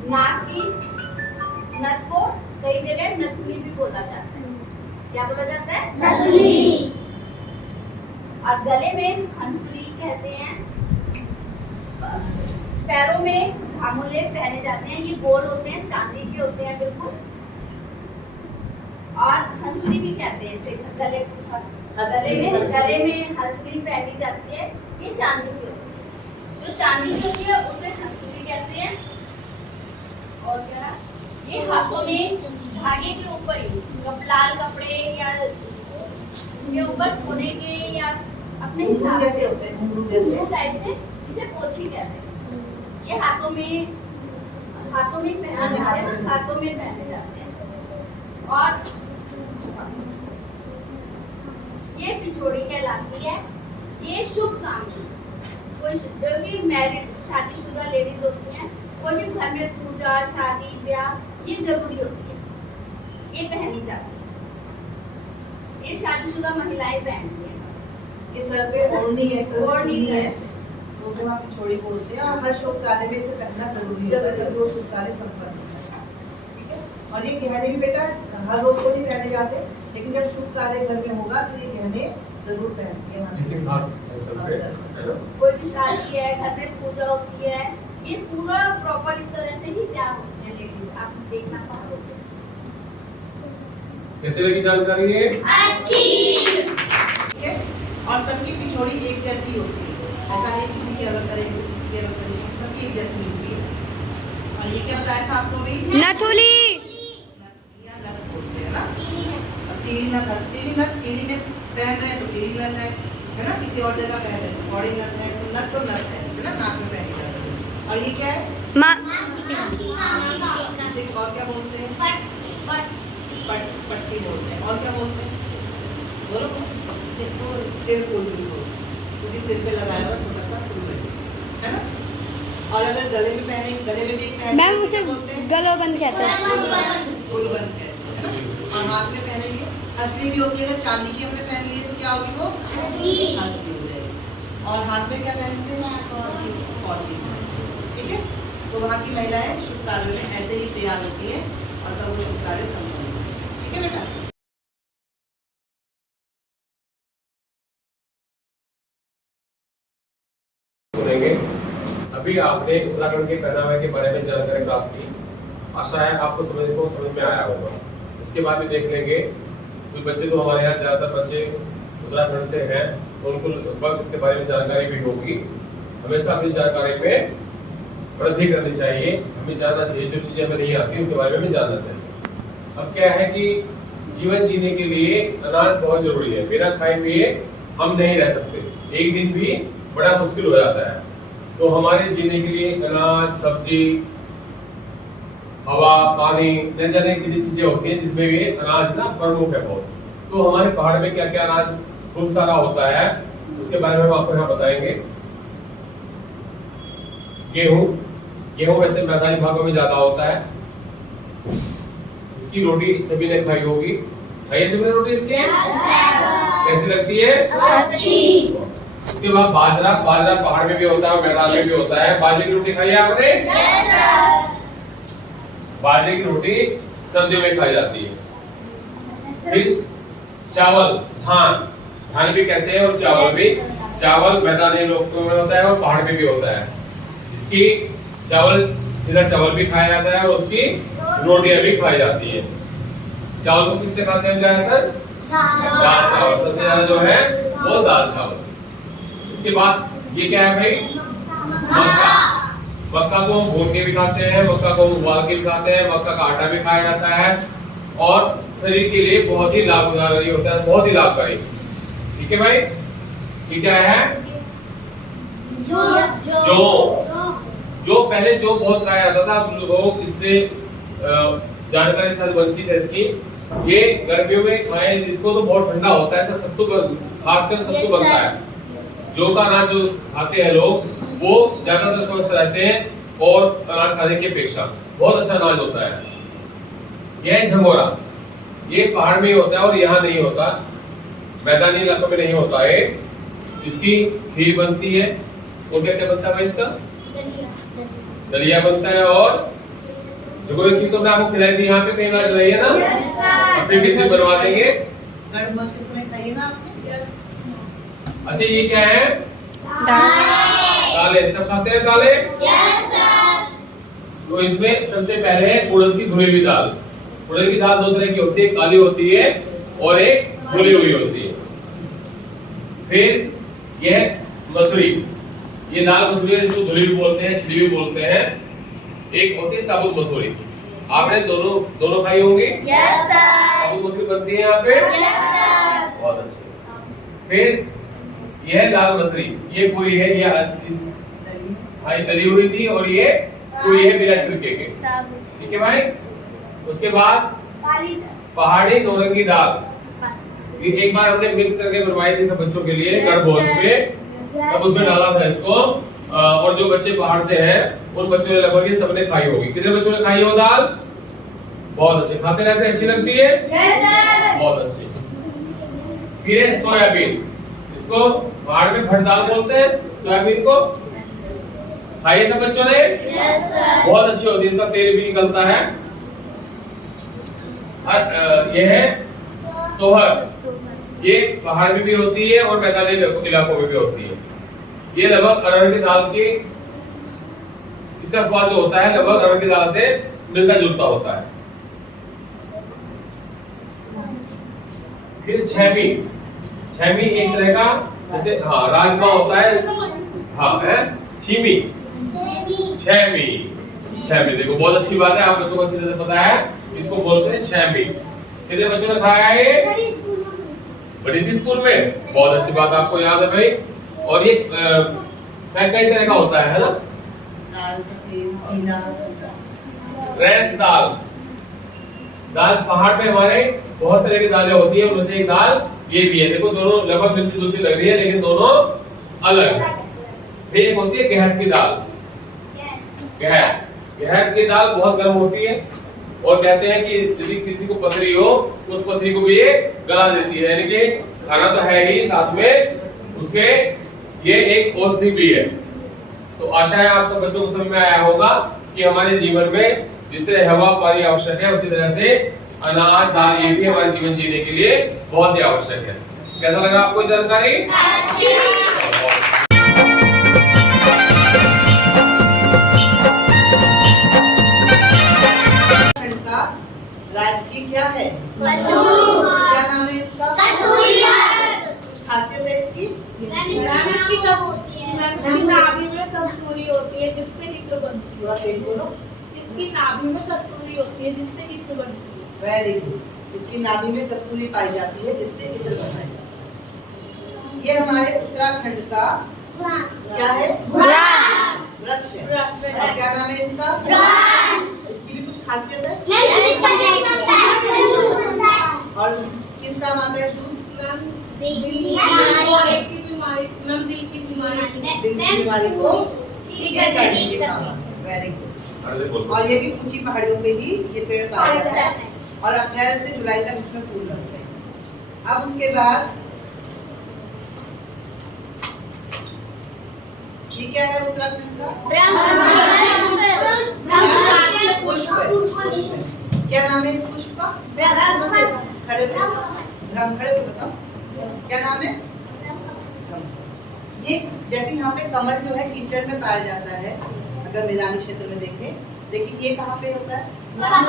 नाक की नथ को कई जगह नथुनी भी बोला जाता है। क्या बोला जाता है? नथुनी। और गले में हंसुली कहते हैं। पैरों में घामुले पहने जाते हैं, ये गोल होते हैं, चांदी के होते हैं बिल्कुल। और हंसुली भी कहते हैं इसे। गले में हंसुली पहनी जाती है, ये चांदी की होती है। जो चांदी की होती है उसे हंसुली कहते हैं। और क्या, ये हाथों में धागे के ऊपर ही लाल कपड़े या के ऊपर सोने के या अपने हिसाब जैसे होते हैं, घुंघरू जैसे साइड से इसे पोछी कहते हैं। ये हाथों में पहने जाते हैं, हाथों में पहने जाते हैं। और ये पिछोड़ी कहलाती है। ये शुभ काम की, कोई जो भी मैरिड शादीशुदा लेडीज होती हैं, कोई भी घर में पूजा, शादी, ब्याह, ये जरूरी होती है, ये पहनी जाती है। ये शादीशुदा महिलाएं पहनती हैं। बस ये सर पे ओढ़नी है, ओढ़नी है, उसे वहाँ पिछोड़ी बोलते हैं। और हर शुभ कार्य में इसे पहनना जरूरी होता है, तभी वो शुभ कार्य संपन्न होता है। ठीक है। और ये गहने भी बेटा हर रोज तो नहीं पहने जाते, लेकिन जब शुभ कार्य घर में होगा तो ये गहने जरूर पहनती है। किसी खास अवसर पे, है ना? कोई भी शादी है, घर में पूजा होती है, ये पूरा प्रॉपर इस तरह से ही तैयार होती है लेडीज। आप देखना बाहर होते हैं। कैसी लगी जानकारी ये? ठीक है, और सबकी पिछोड़ी एक जैसी होती है, ऐसा नहीं किसी की अलग करेगी, किसी की अलग करेगी, सबकी एक जैसी होती है। और ये क्या बताया था आपको भी? नथुली या नथ बोलते हैं ना, और तीली में पहन रहे हैं तो तीली नथ है ना, किसी और जगह पहन रहे तो कौड़ी नथ है, तो नथ है ना, नाक में पहनी जाती है। और ये क्या है? इसे और क्या बोलते हैं? पट्टी बोलते हैं। और क्या बोलते हैं? बोलो। सिर फूल भी बोलते हैं, क्योंकि सिर पे लगाया हुआ छोटा सा फूल है ना। और अगर गले में पहने, गले में भी एक पहने, मैम उसे गलोबंद कहते हैं। फूलबंद कहते हैं। और हाथ में पहनेंगे, हंसली भी होती है। अगर चांदी की हमने पहन ली है तो क्या होगी वो? हंसली हो जाएगी। और हाथ में क्या पहनते हैं? कौची। ठीक है, तो वहाँ की महिलाएं शुभ कार्यों में ऐसे ही तैयार होती है और तब वो शुभ कार्य संपन्न होते हैं। ठीक है बेटा। सुनेंगे। अभी आपने उत्तराखंड के पहनावे के बारे में जानकारी प्राप्त की, आशा है आपको समझ में आया होगा। उसके बाद भी देख लेंगे, कुछ बच्चे तो हमारे यहाँ ज़्यादातर बच्चे उत्तराखंड से हैं, तो उनको लगभग इसके बारे में जानकारी भी होगी। हमेशा अपनी जानकारी में वृद्धि करनी चाहिए, हमें जानना चाहिए, जो चीज़ें हमें नहीं आती उनके बारे में हमें जानना चाहिए। अब क्या है कि जीवन जीने के लिए अनाज बहुत जरूरी है, बिना खाए पिए हम नहीं रह सकते, एक दिन भी बड़ा मुश्किल हो जाता है। तो हमारे जीने के लिए अनाज, सब्जी, हवा, पानी, न जाने कितनी चीजें होती हैं जिसमें ये अनाज ना प्रमुख है बहुत। तो हमारे पहाड़ में क्या क्या अनाज खूब सारा होता है, उसके बारे में हम आपको यहाँ बताएंगे। गेहूं वैसे मैदानी भागों में ज्यादा होता है। इसकी रोटी सभी ने खाई होगी, खाइए सभी ने रोटी इसकी? कैसी लगती है? अच्छी। उसके बाद बाजरा पहाड़ में भी होता है, मैदान में भी होता है। बाजरे की रोटी खाई है आपने? बाजरे की रोटी सर्दियों में खाई जाती है। फिर चावल, धान भी कहते हैं, और चावल भी। चावल मैदानी इलाकों में होता है और पहाड़ में भी होता है। इसकी सीधा चावल भी खाया जाता है और उसकी रोटियां भी खाई जाती है। चावल को किससे खाते हैं ज्यादातर? दाल चावल, सबसे ज्यादा जो है वो दाल चावल। उसके बाद ये क्या है भाई? मक्का को भून के भी खाते हैं, मक्का को उबाल के भी खाते हैं, मक्का का आटा भी खाया जाता है और शरीर के लिए बहुत ही लाभकारी होता है, बहुत ही लाभकारी। ठीक है भाई? ये क्या है? जो पहले जो बहुत खाया जाता था, लोग इससे जानकारी से वंचित है इसकी। ये गर्मियों में खाएं, इसको तो बहुत ठंडा होता है, इसका सत्तू खासकर सत्तू बनता है। जो का अनाज जो खाते हैं लोग वो ज्यादातर स्वस्थ रहते हैं और अनाज खाने की अपेक्षा बहुत अच्छा अनाज होता है। यह झंगोरा, ये पहाड़ में ही होता है और यहाँ नहीं होता, मैदानी इलाकों में नहीं होता है। इसकी खीर बनती है, और क्या क्या बनता है भाई इसका? दलिया बनता है। और झंगोरे की तो मैं आपको खिलाई थी यहाँ पे, कहीं बार रही है ना? अपने किसी बनवा देंगे। गणभोज के समय खाइए ना आपने। अच्छा ये क्या है? दालें। सब खाते हैं दालें? तो इसमें सबसे पहले है उड़द की धुली हुई दाल। उड़द की दाल दो तरह की होती है, काली होती है और एक धुली हुई होती है। फिर यह मसूरी, ये लाल मसूरी जिसको धुली भी बोलते हैं, छिड़ी भी बोलते हैं। एक होती है साबुत मसूरी, आपने दोनों खाई होंगी? साबुत मसूरी बनती है यहाँ पे? बहुत अच्छी। फिर यह लाल मसूरी, ये पूरी है, ये दली हुई थी और ये पूरी है बिना छिलके के। ठीक है भाई? उसके बाद पहाड़ी नौरंगी दाल, ये एक बार हमने मिक्स करके बनवाई थी सब बच्चों के लिए गणभोज में, तब उसमें डाला था इसको। और जो बच्चे बाहर से हैं उन बच्चों ने लगभग सबने खाई होगी। कितने बच्चों ने खाई है वो दाल? बहुत अच्छे, खाते रहते हैं, अच्छी लगती है? बहुत अच्छी। फिर सोयाबीन, इसको पहाड़ में भट दाल बोलते हैं, सोयाबीन को खाइए सब बच्चों ने? बहुत अच्छी होती है, इसका तेल भी निकलता है। ये है तोहर, ये पहाड़ में भी होती है और मैदानी इलाकों में भी होती है। ये लगभग अरहर की दाल की, इसका स्वाद जो होता है लगभग अरहर की दाल से मिलता जुलता होता है। फिर छेमी, छेमी एक तरह का जैसे राजमा होता है, है छीमी, छेमी, छेमी। देखो बहुत अच्छी बात है, आप बच्चों को अच्छी तरह से पता है, इसको बोलते हैं छेमी। कितने बच्चों ने खाया है ये? बड़ी थी स्कूल में, बहुत अच्छी बात आपको याद है भाई। और ये कई तरह का होता है ना, दाल सफेद सीधा, रैस दाल। दाल पहाड़ पे हमारे बहुत तरह की दालें होती है, उनमें से एक दाल ये भी है। देखो दोनों लगभग मिलती जुलती लग रही है लेकिन दोनों अलग है। फिर एक होती है गहर की दाल। गहर की दाल बहुत गर्म होती है और कहते हैं कि यदि किसी को पथरी हो उस पथरी को भी ये गला देती है, यानी कि खाना तो है ही, साथ में उसके ये एक औषधि भी है। तो आशा है आप सब बच्चों को समझ में आया होगा कि हमारे जीवन में जिस तरह हवा पानी आवश्यक है उसी तरह से अनाज दाल ये भी हमारे जीवन जीने के लिए बहुत ही आवश्यक है। कैसा लगा आपको जानकारी? राजकीय क्या है? क्या नाम है इसका? कुछ खासियत है इसकी? नाभि में कस्तूरी होती है जिससे इत्र बनती है। थोड़ा तेज बोलो। इसकी नाभि में कस्तूरी होती है जिससे इत्र बनती है। Very good. इसकी नाभि में कस्तूरी पाई जाती है जिससे इत्र बनता है। ये हमारे उत्तराखंड का क्या है? वृक्ष है। और क्या नाम है इसका? इसकी भी कुछ खासियत है? और किस काम आता है जूस? दिल की बीमारी को ठीक करने के काम। Very good. और ये भी ऊंची पहाड़ियों पे ही ये पेड़ पाया जाता है और अप्रैल से जुलाई तक इसमें फूल लगते हैं। अब उसके बाद ये क्या है उत्तराखंड का? पुष्प। क्या नाम है इस पुष्प का? खड़े खड़े बताओ क्या नाम है? ये जैसे यहाँ पे कमल जो है कीचड़ में पाया जाता है अगर मैदानी क्षेत्र में देखें, लेकिन ये कहाँ पे होता है? कहाँ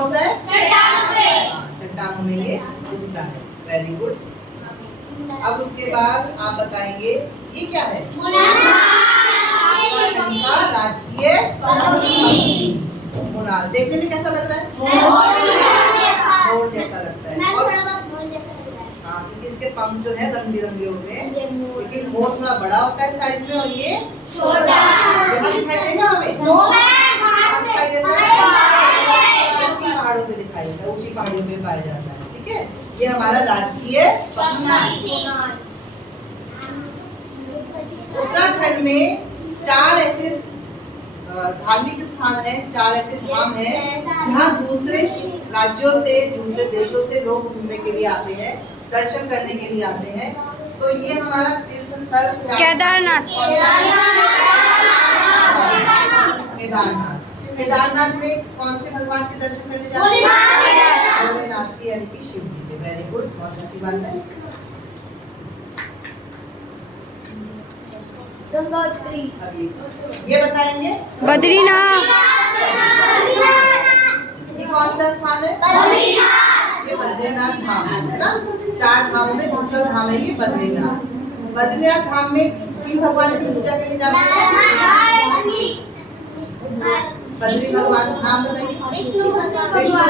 होता है? चट्टानों में ये उगता है। Very good. अब उसके बाद आप बताएंगे ये क्या है? राजकीय मोनाल। देखने में कैसा लग रहा है? मोर जैसा लगता है। और हाँ, क्योंकि इसके पंख जो है रंग बिरंगे होते हैं, लेकिन मोर थोड़ा बड़ा होता है साइज में और ये छोटा। यहाँ दिखाई देगा हमें? दिखाई देता है? ऊंची पहाड़ों पे दिखाई देता है, ऊंची पहाड़ियों पे पाया जाता है। ठीक है, ये हमारा राजकीय पक्षी। उत्तराखंड में 4 ऐसे धार्मिक स्थान हैं, 4 ऐसे धाम हैं जहाँ दूसरे राज्यों से दूसरे देशों से लोग घूमने के लिए आते हैं, दर्शन करने के लिए आते हैं। तो ये हमारा तीर्थ स्थल केदारनाथ। केदारनाथ में कौन से भगवान के दर्शन करने जाते हैं? भोलेनाथ के, यानी कि शिव जी के। वेरी गुड, बहुत अच्छी बात है। ये बताएंगे बद्रीनाथ। ये कौन सा स्थान है? ये बद्रीनाथ धाम है ना। 4 धाम में दूसरा धाम है ये बद्रीनाथ। बद्रीनाथ धाम में किन भगवान की पूजा के लिए जाते हैं? बद्री भगवान नाम बताइए। विष्णु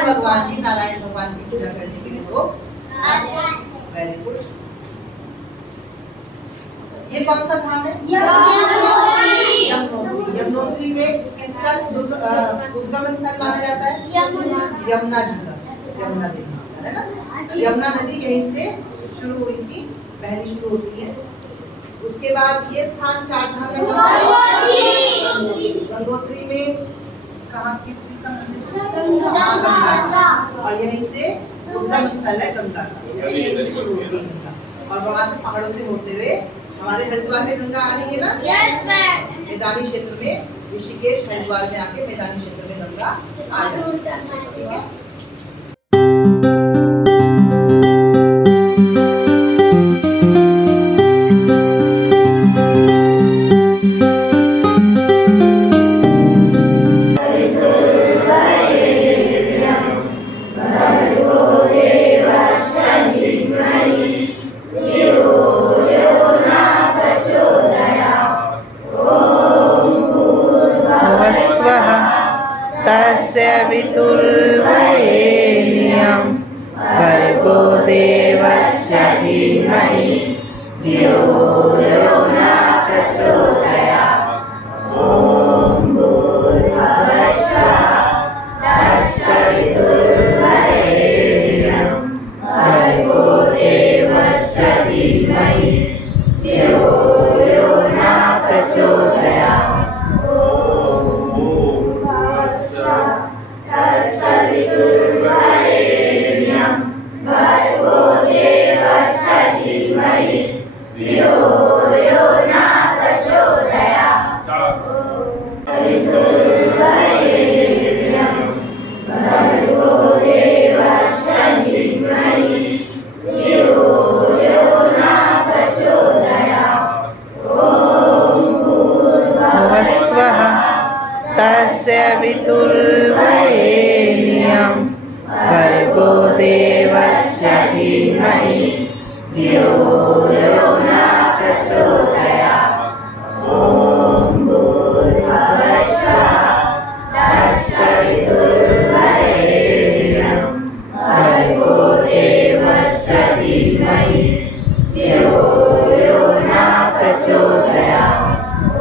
भगवान जी, नारायण भगवान की पूजा करने के लिए लोग। Very good. ये कौन सा धाम है? यमुनोत्री। यमुनोत्री में किसका उद्गम स्थल माना जाता है? यमुना जी का, यमुना देवी है ना। यमुना नदी यहीं से शुरू हुई थी, बहनी शुरू होती है। उसके बाद ये स्थान 4 धाम में गंगोत्री में कहाँ, किस चीज का मंदिर? और यहीं से उद्गम स्थल है गंगा का, यहीं से शुरू होती है गंगा। और वहाँ से पहाड़ों से होते हुए हमारे हरिद्वार में गंगा आ रही है ना। मैदानी क्षेत्र में ऋषिकेश हरिद्वार में आके मैदानी क्षेत्र में गंगा आ जाती है। ठीक है। तस्य वितुर्वरेण्यं भर्गो देवस्य धीमहि धियो यो न प्रचोदयात्। ॐ भूर्भुवः स्वः तस्य वितुर्वरेण्यं भर्गो देवस्य धीमहि धियो यो न प्रचोदयात्। तस्य वितुर्वरेण्यं भर्गो देवस्य धीमहि धियो यो न प्रचोदयात्।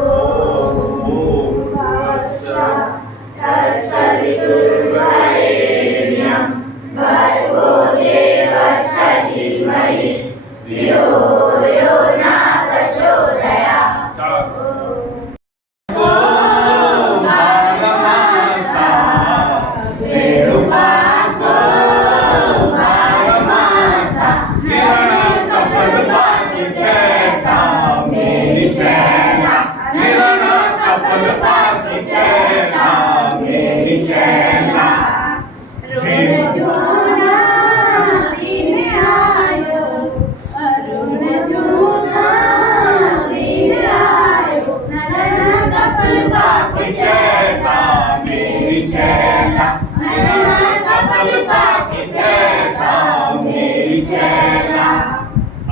ॐ भूर्भुवः स्वः तस्य वितुर्वरेण्यं भर्गो देवस्य धीमहि धियो यो न प्रचोदयात्।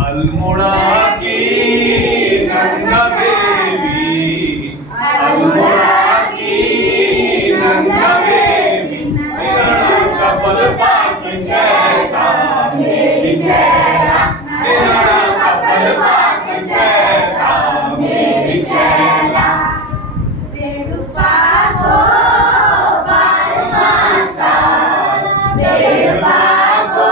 अल्मोड़ा की नंदा देवी, अल्मोड़ा की नंदा देवी, मेरा कपल पाक जयता मेरी जयता, मेरा कपल पाक जयता मेरी जयता। वेणुपा को बारमासा, वेणुपा को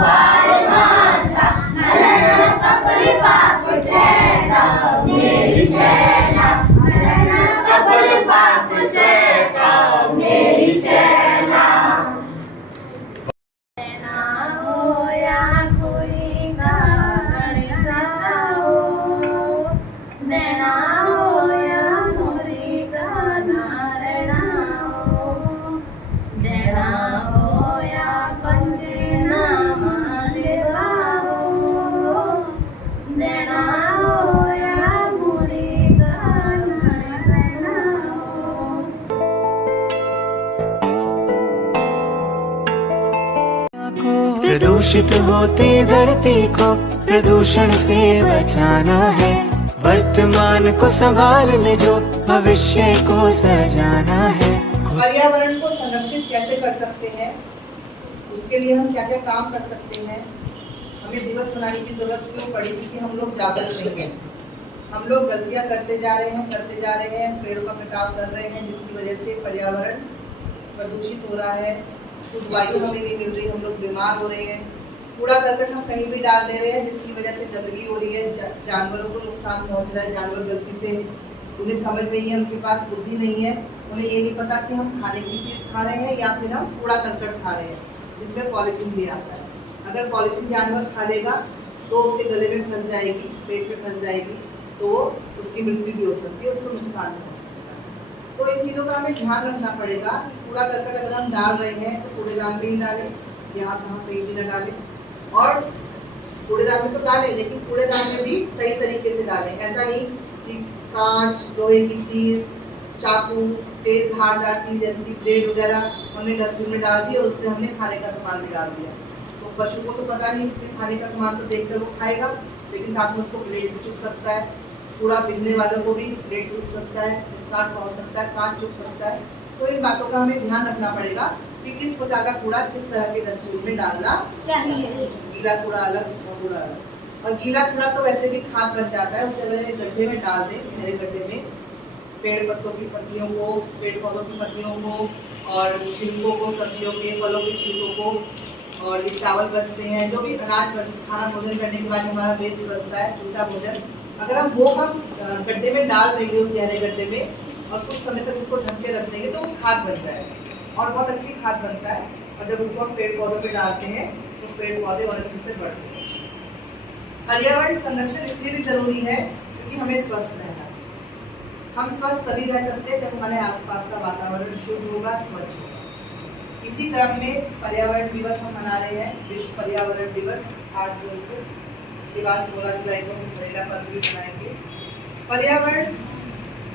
बारमासा, नरण कपल पाक जयता मेरी जयता, नरण कपल पाक जयता मेरी जयता। देना हो या कोई का गणेशा हो, देना हो या मोरी का नारायणा हो, देना हो या पंचेना महादेवा हो, देना हो या मोरी का नारायणा हो। प्रदूषित होते धरती को प्रदूषण से बचाना है, वर्तमान को संभाल ले जो भविष्य को सजाना है। पर्यावरण को संरक्षित कैसे कर सकते हैं, उसके लिए हम क्या क्या काम कर सकते हैं, हमें दिवस मनाने की जरूरत क्यों पड़ी, क्योंकि हम लोग जागरूक नहीं हैं। हम लोग गलतियां करते जा रहे हैं, पेड़ों का कटाव कर रहे हैं, जिसकी वजह से पर्यावरण प्रदूषित हो रहा है, शुद्ध वायु हमें नहीं मिल रही, हम लोग बीमार हो रहे हैं। कूड़ा करकट हम कहीं भी डाल दे रहे हैं, जिसकी वजह से गंदगी हो रही है, जानवरों को नुकसान पहुंच रहा है। जानवर गलती से, उन्हें समझ नहीं है, उनके पास बुद्धि नहीं है, उन्हें ये नहीं पता कि हम खाने की चीज़ खा रहे हैं या फिर हम कूड़ा करकट खा रहे हैं, जिसमें पॉलीथीन भी आता है। अगर पॉलीथीन जानवर खा लेगा तो उसके गले में फंस जाएगी, पेट में फंस जाएगी, तो उसकी मृत्यु भी हो सकती है, उसको नुकसान भी हो सकता है। तो इन चीज़ों का हमें ध्यान रखना पड़ेगा। कूड़ा करकट अगर हम डाल रहे हैं तो कूड़ेदान में ही डालें, यहाँ कहाँ कहीं भी न डालें। और कूड़ेदान में तो डालें, लेकिन कूड़ेदान में भी सही तरीके से डालें। ऐसा नहीं कि कांच, लोहे की चीज़, चाकू, तेज धारदार चीज़ जैसे कि प्लेट वगैरह हमने डस्टबिन में डाल दी और उसमें हमने खाने का सामान भी डाल दिया। तो पशु को तो पता नहीं, इसमें खाने का सामान तो देखकर वो खाएगा, लेकिन साथ में उसको प्लेट भी चुभ सकता है। कूड़ा बिनने वालों को भी प्लेट चुभ सकता है, नुकसान पहुँच सकता है, कांच चुभ सकता है। तो इन बातों का हमें ध्यान रखना पड़ेगा कि किस प्रकार का कूड़ा किस तरह के डस्टबिन में डालना चाहिए। गीला कूड़ा अलग, सूखा कूड़ा अलग। और गीला कूड़ा तो वैसे भी खाद बन जाता है, उसे अगर गड्ढे में डाल दें, गहरे गड्ढे में, पेड़ पत्तों की पत्तियों को, पेड़ पौधों की पत्तियों को और छिलकों को, सब्जियों के फलों के छिलकों को, और ये चावल बचते हैं, जो भी अनाज खाना भोजन करने के बाद हमारा वेस्ट बचता है, जूठा भोजन, अगर हम गड्ढे में डाल देंगे, उस गहरे गड्ढे में, और कुछ समय तक उसको ढक के रख देंगे तो वो खाद बनता है और बहुत अच्छी खाद बनता है। और जब उसको हम पेड़ पौधों पे डालते हैं तो पेड़ पौधे और अच्छे से बढ़ते हैं। पर्यावरण संरक्षण इसलिए भी जरूरी है क्योंकि हमें स्वस्थ रहना है। हम स्वस्थ तभी रह सकते हैं जब हमारे आसपास का वातावरण शुद्ध होगा, स्वच्छ होगा। इसी क्रम में पर्यावरण दिवस हम मना रहे हैं, विश्व पर्यावरण दिवस 8 जून को। उसके बाद 16 जुलाई को हम महिला पर्व भी मनाएंगे। पर्यावरण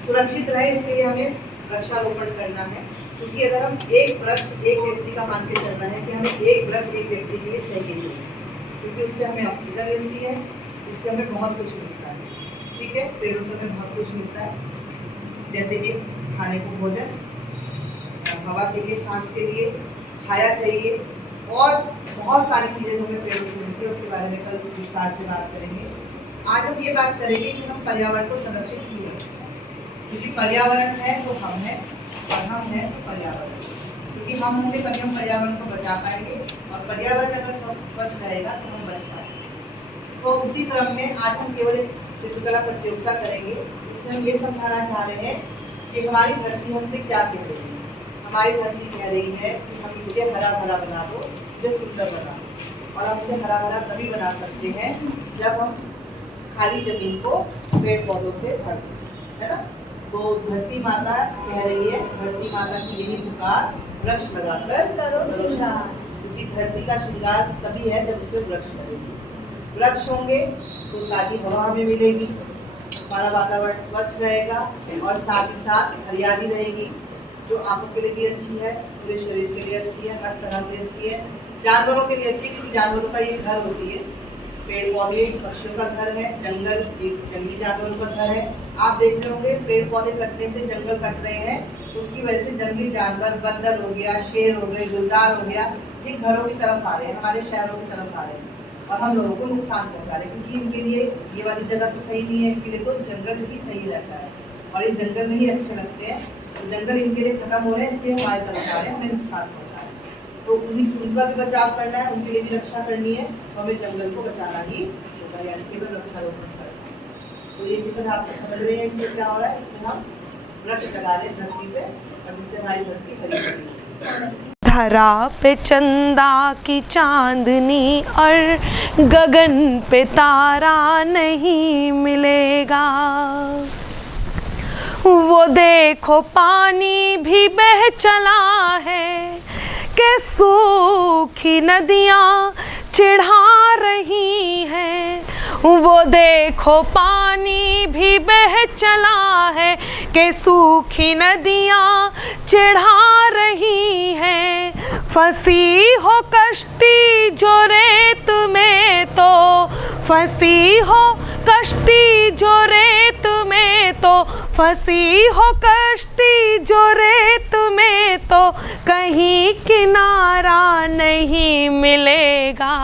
सुरक्षित रहे इसके लिए हमें वृक्षारोपण करना है, क्योंकि अगर हम एक वृक्ष एक व्यक्ति का मान के चलना है कि हमें एक वृक्ष एक व्यक्ति के लिए चाहिए, क्योंकि उससे हमें ऑक्सीजन मिलती है, इससे हमें बहुत कुछ मिलता है। ठीक है, पेड़ों से हमें बहुत कुछ मिलता है, जैसे कि खाने को भोजन, हवा चाहिए सांस के लिए, छाया चाहिए, और बहुत सारी चीज़ें हमें पेड़ों से मिलती है। उसके बारे में कल विस्तार से बात करेंगे। आज हम ये बात करेंगे कि हम पर्यावरण को संरक्षित क्यों रखें, क्योंकि पर्यावरण है तो हम हैं और हम हैं तो पर्यावरण। क्योंकि हम होंगे तभी हम पर्यावरण को बचा पाएंगे, और पर्यावरण अगर स्वच्छ रहेगा तो हम बच पाएंगे। तो इसी क्रम में आज हम केवल एक चित्रकला प्रतियोगिता करेंगे। इसमें हम ये समझाना चाह रहे हैं कि हमारी धरती हमसे क्या कह रही है। हमारी धरती कह रही है कि हम मुझे हरा भरा बना दो, मुझे सुंदर बना दो। और हम इसे हरा भरा तभी बना सकते हैं जब हम खाली जमीन को पेड़ पौधों से भर दें, है ना। तो धरती माता कह रही है, धरती माता की यही पुकार, वृक्ष लगाकर करो श्रृंगार। क्योंकि धरती का श्रृंगार तभी है जब उस पर वृक्ष लगेंगे। वृक्ष होंगे तो ताजी हवा हमें मिलेगी, हमारा वातावरण स्वच्छ रहेगा, और साथ ही साथ हरियाली रहेगी, जो आंखों के लिए भी अच्छी है, पूरे शरीर के लिए अच्छी है, हर तरह से अच्छी है। जानवरों के लिए अच्छी, क्योंकि जानवरों का ये घर होती है। पेड़ पौधे पक्षियों का घर है, जंगल एक जंगली जानवरों का घर है। आप देख रहे होंगे पेड़ पौधे कटने से, जंगल कट रहे हैं, उसकी वजह से जंगली जानवर, बंदर हो गया, शेर हो गए, गुलदार हो गया, ये घरों की तरफ आ रहे हैं, हमारे शहरों की तरफ आ रहे हैं, और हम लोगों को नुकसान पहुँचा रहे हैं। क्योंकि इनके लिए ये वाली जगह तो सही नहीं है, इनके लिए तो जंगल ही सही रहता है, और ये जंगल में ही अच्छे लगते हैं। तो जंगल इनके लिए खत्म हो रहे हैं, इसलिए हमारे तरफ आ रहे हैं, हमें नुकसान पहुँचा रहे हैं। तो उनका भी बचाव करना है, उनके लिए भी रक्षा करनी है, तो हमें जंगल को बचाना ही होगा, यानी केवल वृक्षारोपण करना है। तो ये चित्र आप समझ रहे हैं, इसमें क्या हो रहा है, इसमें हम वृक्ष लगा लें धरती पे, और जिससे हमारी धरती हरी भरी। धरा पे चंदा की चांदनी और गगन पे तारा नहीं मिलेगा। वो देखो पानी भी बह चला है कि सूखी नदियाँ चिढ़ा रही हैं। वो देखो पानी भी बह चला है कि सूखी नदियाँ चिढ़ा रही हैं। फंसी हो कश्ती जो रेत में तो, फंसी हो कश्ती जो रेत में तो, फंसी हो कश्ती जो रेत में तो, कहीं किनारा नहीं मिलेगा।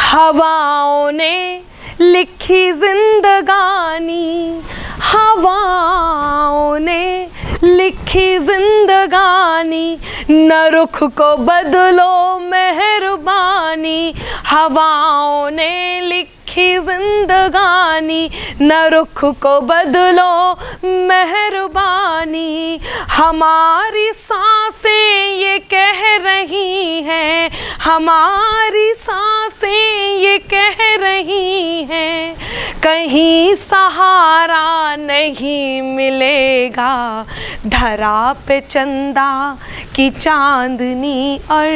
हवाओं ने लिखी जिंदगानी, हवाओं ने लिखी जिंदगानी, न रुख को बदलो मेहरबानी। हवाओं ने लिखी जिंदगानी, न रुख को बदलो मेहरबानी। हमारी सांसें ये कह रही हैं, हमारी सांसें ये कह रही हैं, कहीं सहारा नहीं मिलेगा, धरा पे चंदा की चांदनी और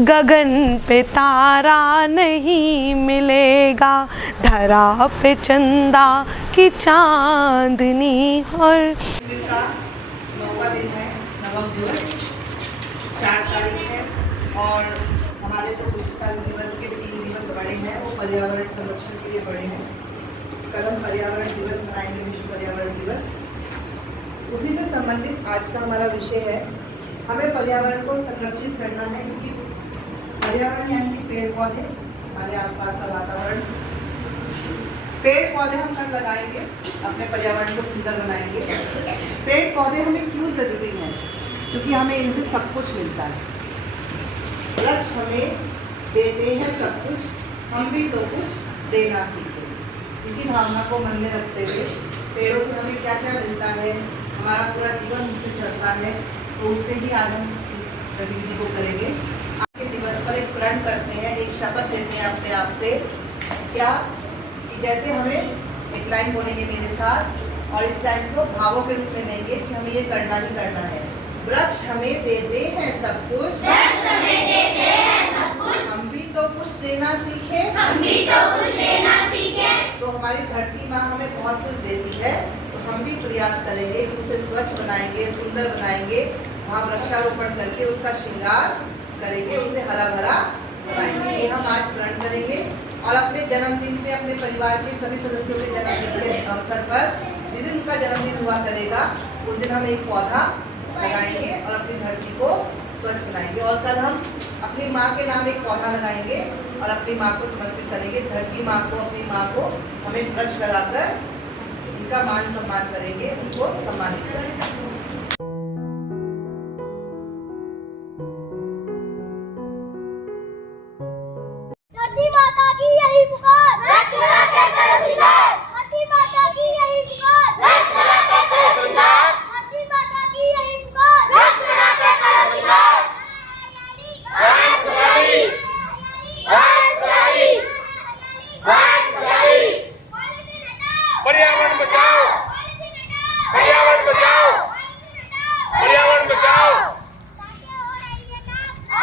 गगन पे तारा नहीं मिलेगा। धरा पे चंदा की चांदनी और का 9वां दिन है, नवम दिवस 4 तारीख है। और हमारे तो पुस्तकालय दिवस के 3 दिवस बड़े हैं, वो पर्यावरण संरक्षण के लिए बड़े हैं। कल हम पर्यावरण दिवस मनाएंगे, विश्व पर्यावरण दिवस। उसी से संबंधित आज का हमारा विषय है, हमें पर्यावरण को संरक्षित करना है, क्योंकि पर्यावरण यानी पेड़ पौधे, हमारे आसपास का वातावरण। पेड़ पौधे हम कब लगाएंगे, अपने पर्यावरण को सुंदर बनाएंगे। पेड़ पौधे हमें क्यों जरूरी हैं? क्योंकि हमें इनसे सब कुछ मिलता है। वृक्ष हमें देते हैं सब कुछ, हम भी तो कुछ देना सीखें। इसी भावना को मन में रखते हुए पेड़ों से हमें क्या क्या मिलता है, हमारा पूरा जीवन उनसे चलता है, तो उससे ही आज हम इस गतिविधि को करेंगे। आज के दिवस पर एक प्रण करते हैं, एक शपथ लेते हैं अपने आप से, क्या कि जैसे हमें एक लाइन बोलेंगे मेरे साथ, और इस लाइन को भावों के रूप में लेंगे कि हमें ये करना ही करना है। वृक्ष हमें देते हैं सब कुछ, वृक्ष हमें देते हैं सब कुछ, हम भी तो कुछ देना सीखे, हम भी तो कुछ देना सीखे। तो हमारी धरती माँ हमें बहुत कुछ देती है, तो हम भी प्रयास करेंगे कि उसे स्वच्छ बनाएंगे, सुंदर बनाएंगे, वहाँ वृक्षारोपण करके उसका श्रृंगार करेंगे, उसे हरा भरा बनाएंगे। ये हम आज प्रण करेंगे। और अपने जन्मदिन पे अपने परिवार के सभी सदस्यों के जन्मदिन के अवसर पर, जिस दिन उनका जन्मदिन हुआ करेगा, उस दिन हम एक पौधा लगाएंगे और अपनी धरती को स्वच्छ बनाएंगे। और कल हम अपनी माँ के नाम एक पौधा लगाएंगे और अपनी माँ को समर्पित करेंगे। धरती माँ को, अपनी माँ को हमें वृक्ष लगाकर उनका मान सम्मान करेंगे, उनको सम्मानित करेंगे। धरती माता की यही पुकार, वृक्ष लगाकर करो श्रृंगार, धरती माता की यही पुकार, वृक्ष लगाकर करो श्रृंगार, धरती माता की यही पुकार, वृक्ष लगाकर करो श्रृंगार। बहुत खुशहाली, बहुत खुशहाली, बहुत खुशहाली। पर्यावरण बचाओ, पर्यावरण बचाओ, पर्यावरण बचाओ।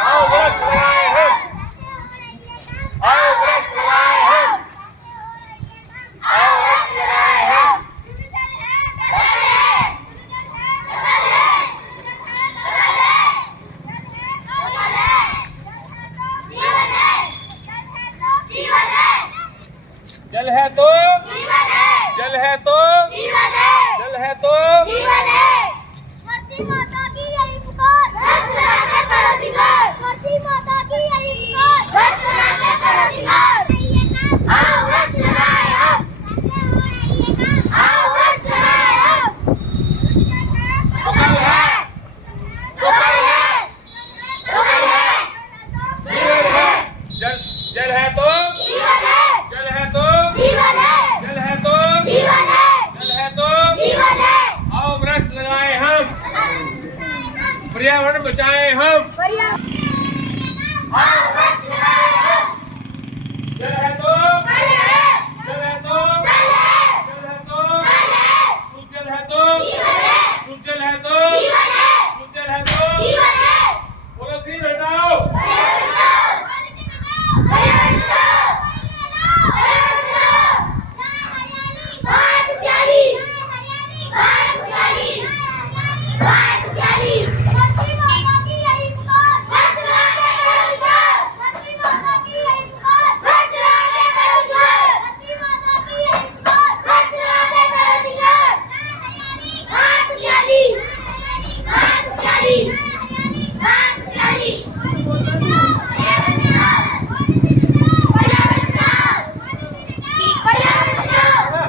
आओ वृक्ष लगाए हम, आओ वृक्ष लगाए हम, आओ वृक्ष लगाए हम। जल है तो जल है तो जल है तो धरती माता की यही पुकार, वृक्ष लगाकर करो श्रृंगार, धरती माता की यही पुकार, वृक्ष लगाकर करो श्रृंगार। आओ वृक्ष लगाए हम, आओ वृक्ष लगाए हम। तो कल है, तो कल है, तो कल है, जीवन है, जल है तो जीवन है, जल है तो जीवन है, जल है तो जीवन है, जल है तो जीवन है। आओ वृक्ष लगाए हम, पर्यावरण बचाए हम। आओ वृक्ष लगाए हम। जल है तो कल है, जल है तो कल है, जल है तो कल है, शुद्ध जल है तो जीवन है, शुद्ध जल है तो जीवन है, शुद्ध जल है तो जीवन है। पॉलीथीन हटाओ, पर्यावरण बचाओ, पर्यावरण बचाओ, पर्यावरण बचाओ। बहुत खुशहाली, बहुत खुशहाली, बहुत खुशहाली। धरती माता की यही पुकार, वृक्ष लगाकर करो श्रृंगार, धरती माता की यही पुकार, वृक्ष लगाकर करो श्रृंगार, धरती माता की यही पुकार, वृक्ष लगाकर करो श्रृंगार। बहुत खुशहाली, बहुत खुशहाली, बहुत खुशहाली। पर्यावरण बचाओ, पर्यावरण बचाओ,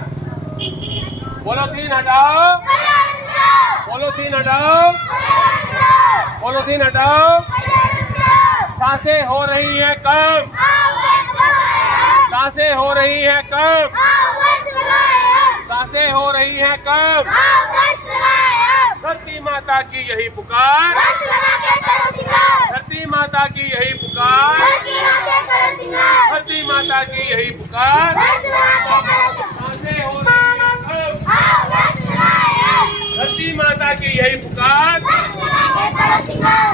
पॉलीथीन हटाओ, पर्यावरण बचाओ, पॉलीथीन हटाओ, पर्यावरण बचाओ, पॉलीथीन हटाओ। पर्यावरण बचाओ। सांसें हो रही है कम, आओ वृक्ष लगाए हम, सांसें हो रही है कम, आओ वृक्ष लगाए हम, सांसें हो रही है कम। आओ वृक्ष लगाए हम। धरती माता की यही पुकार, वृक्ष लगाकर करो श्रृंगार, धरती माता की यही पुकार, वृक्ष लगाकर करो श्रृंगार, धरती माता की यही पुकार। वृक्ष लगाकर करो श्रृंगार। सांसें हो रही है कम, आओ वृक्ष लगाए हम, धरती माता की यही पुकार,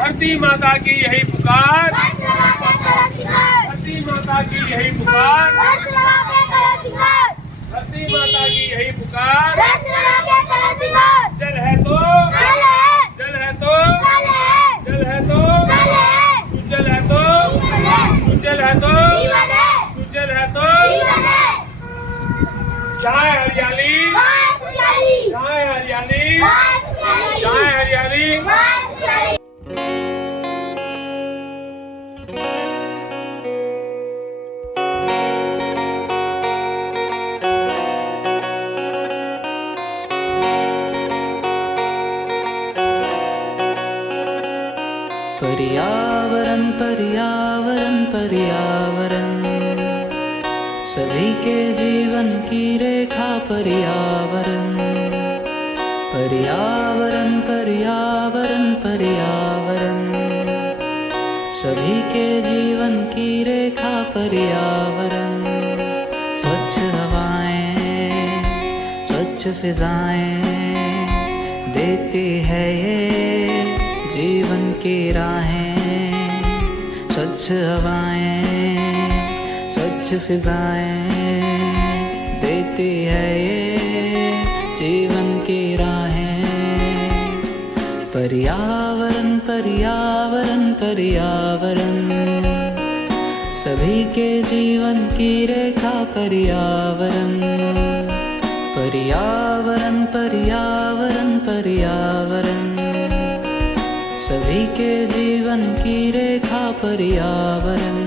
धरती माता की यही पुकार, धरती माता की यही पुकार, धरती माता की यही पुकार। जल है तो जल है तो जल है तो सुजल है तो सुजल है तो सुजल है तो जहाँ हरियाली जहाँ हरियाली जहाँ हरियाली। पर्यावरण पर्यावरण पर्यावरण सभी के जीवन की रेखा पर्यावरण। पर्यावरण पर्यावरण पर्यावरण सभी के जीवन की रेखा पर्यावरण। स्वच्छ हवाएं स्वच्छ फिजाएं देती है ये जीवन की राहें। स्वच्छ हवाएं स्वच्छ फिजाएं देती है ये जीवन की राहें। पर्यावरण पर्यावरण पर्यावरण सभी के जीवन की रेखा पर्यावरण। पर्यावरण पर्यावरण पर्यावरण सभी के जीवन की रेखा पर्यावरण।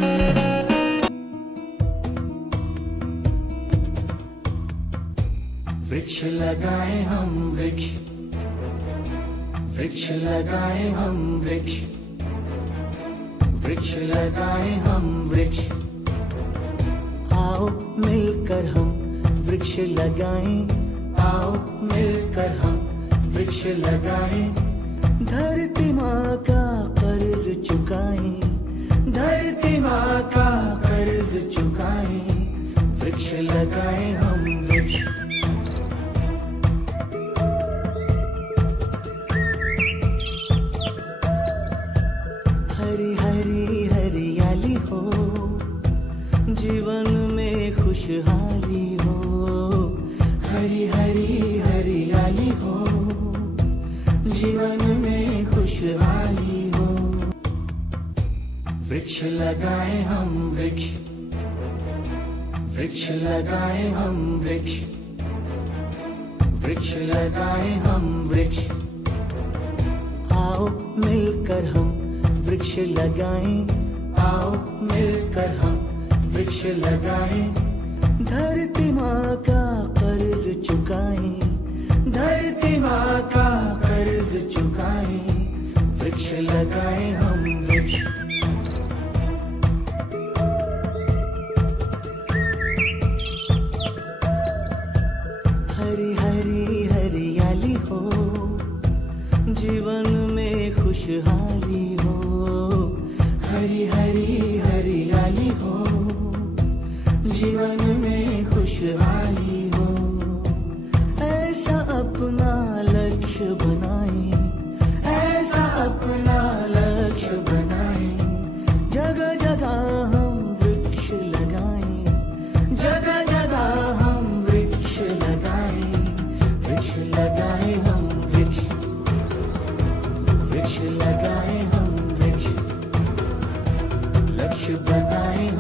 वृक्ष लगाए हम वृक्ष, वृक्ष लगाए हम वृक्ष, वृक्ष लगाए हम वृक्ष। आओ मिलकर हम वृक्ष लगाएं, आओ मिलकर हम वृक्ष लगाएं। धरती माँ का कर्ज चुकाएं, धरती माँ का कर्ज चुकाएं। वृक्ष लगाएं हम वृक्ष। हरी हरी हरियाली हो, जीवन में खुशहाली हो। हरी हरी हरियाली हो, जीवन में खुशहाली हो। वृक्ष लगाए हम वृक्ष, वृक्ष लगाए हम वृक्ष, वृक्ष लगाए हम वृक्ष। आओ मिलकर हम वृक्ष लगाएं, आओ मिलकर हम वृक्ष लगाएं। धरती माँ का कर्ज चुकाएं, धरती माँ का कर्ज चुकाएं। वृक्ष लगाएं हम वृक्ष। हरी हरी हरियाली हो, जीवन में खुशहाली हो। हरी हरी हरियाली हो, जीवन में खुशहाली हो। ऐसा अपना लक्ष्य बनाएं, ऐसा अपना लक्ष्य बनाएं। जगह जगह हम वृक्ष लगाएं, जगह जगह हम वृक्ष लगाएं। वृक्ष लगाएं हम वृक्ष, वृक्ष लगाएं हम वृक्ष। लक्ष्य बनाएं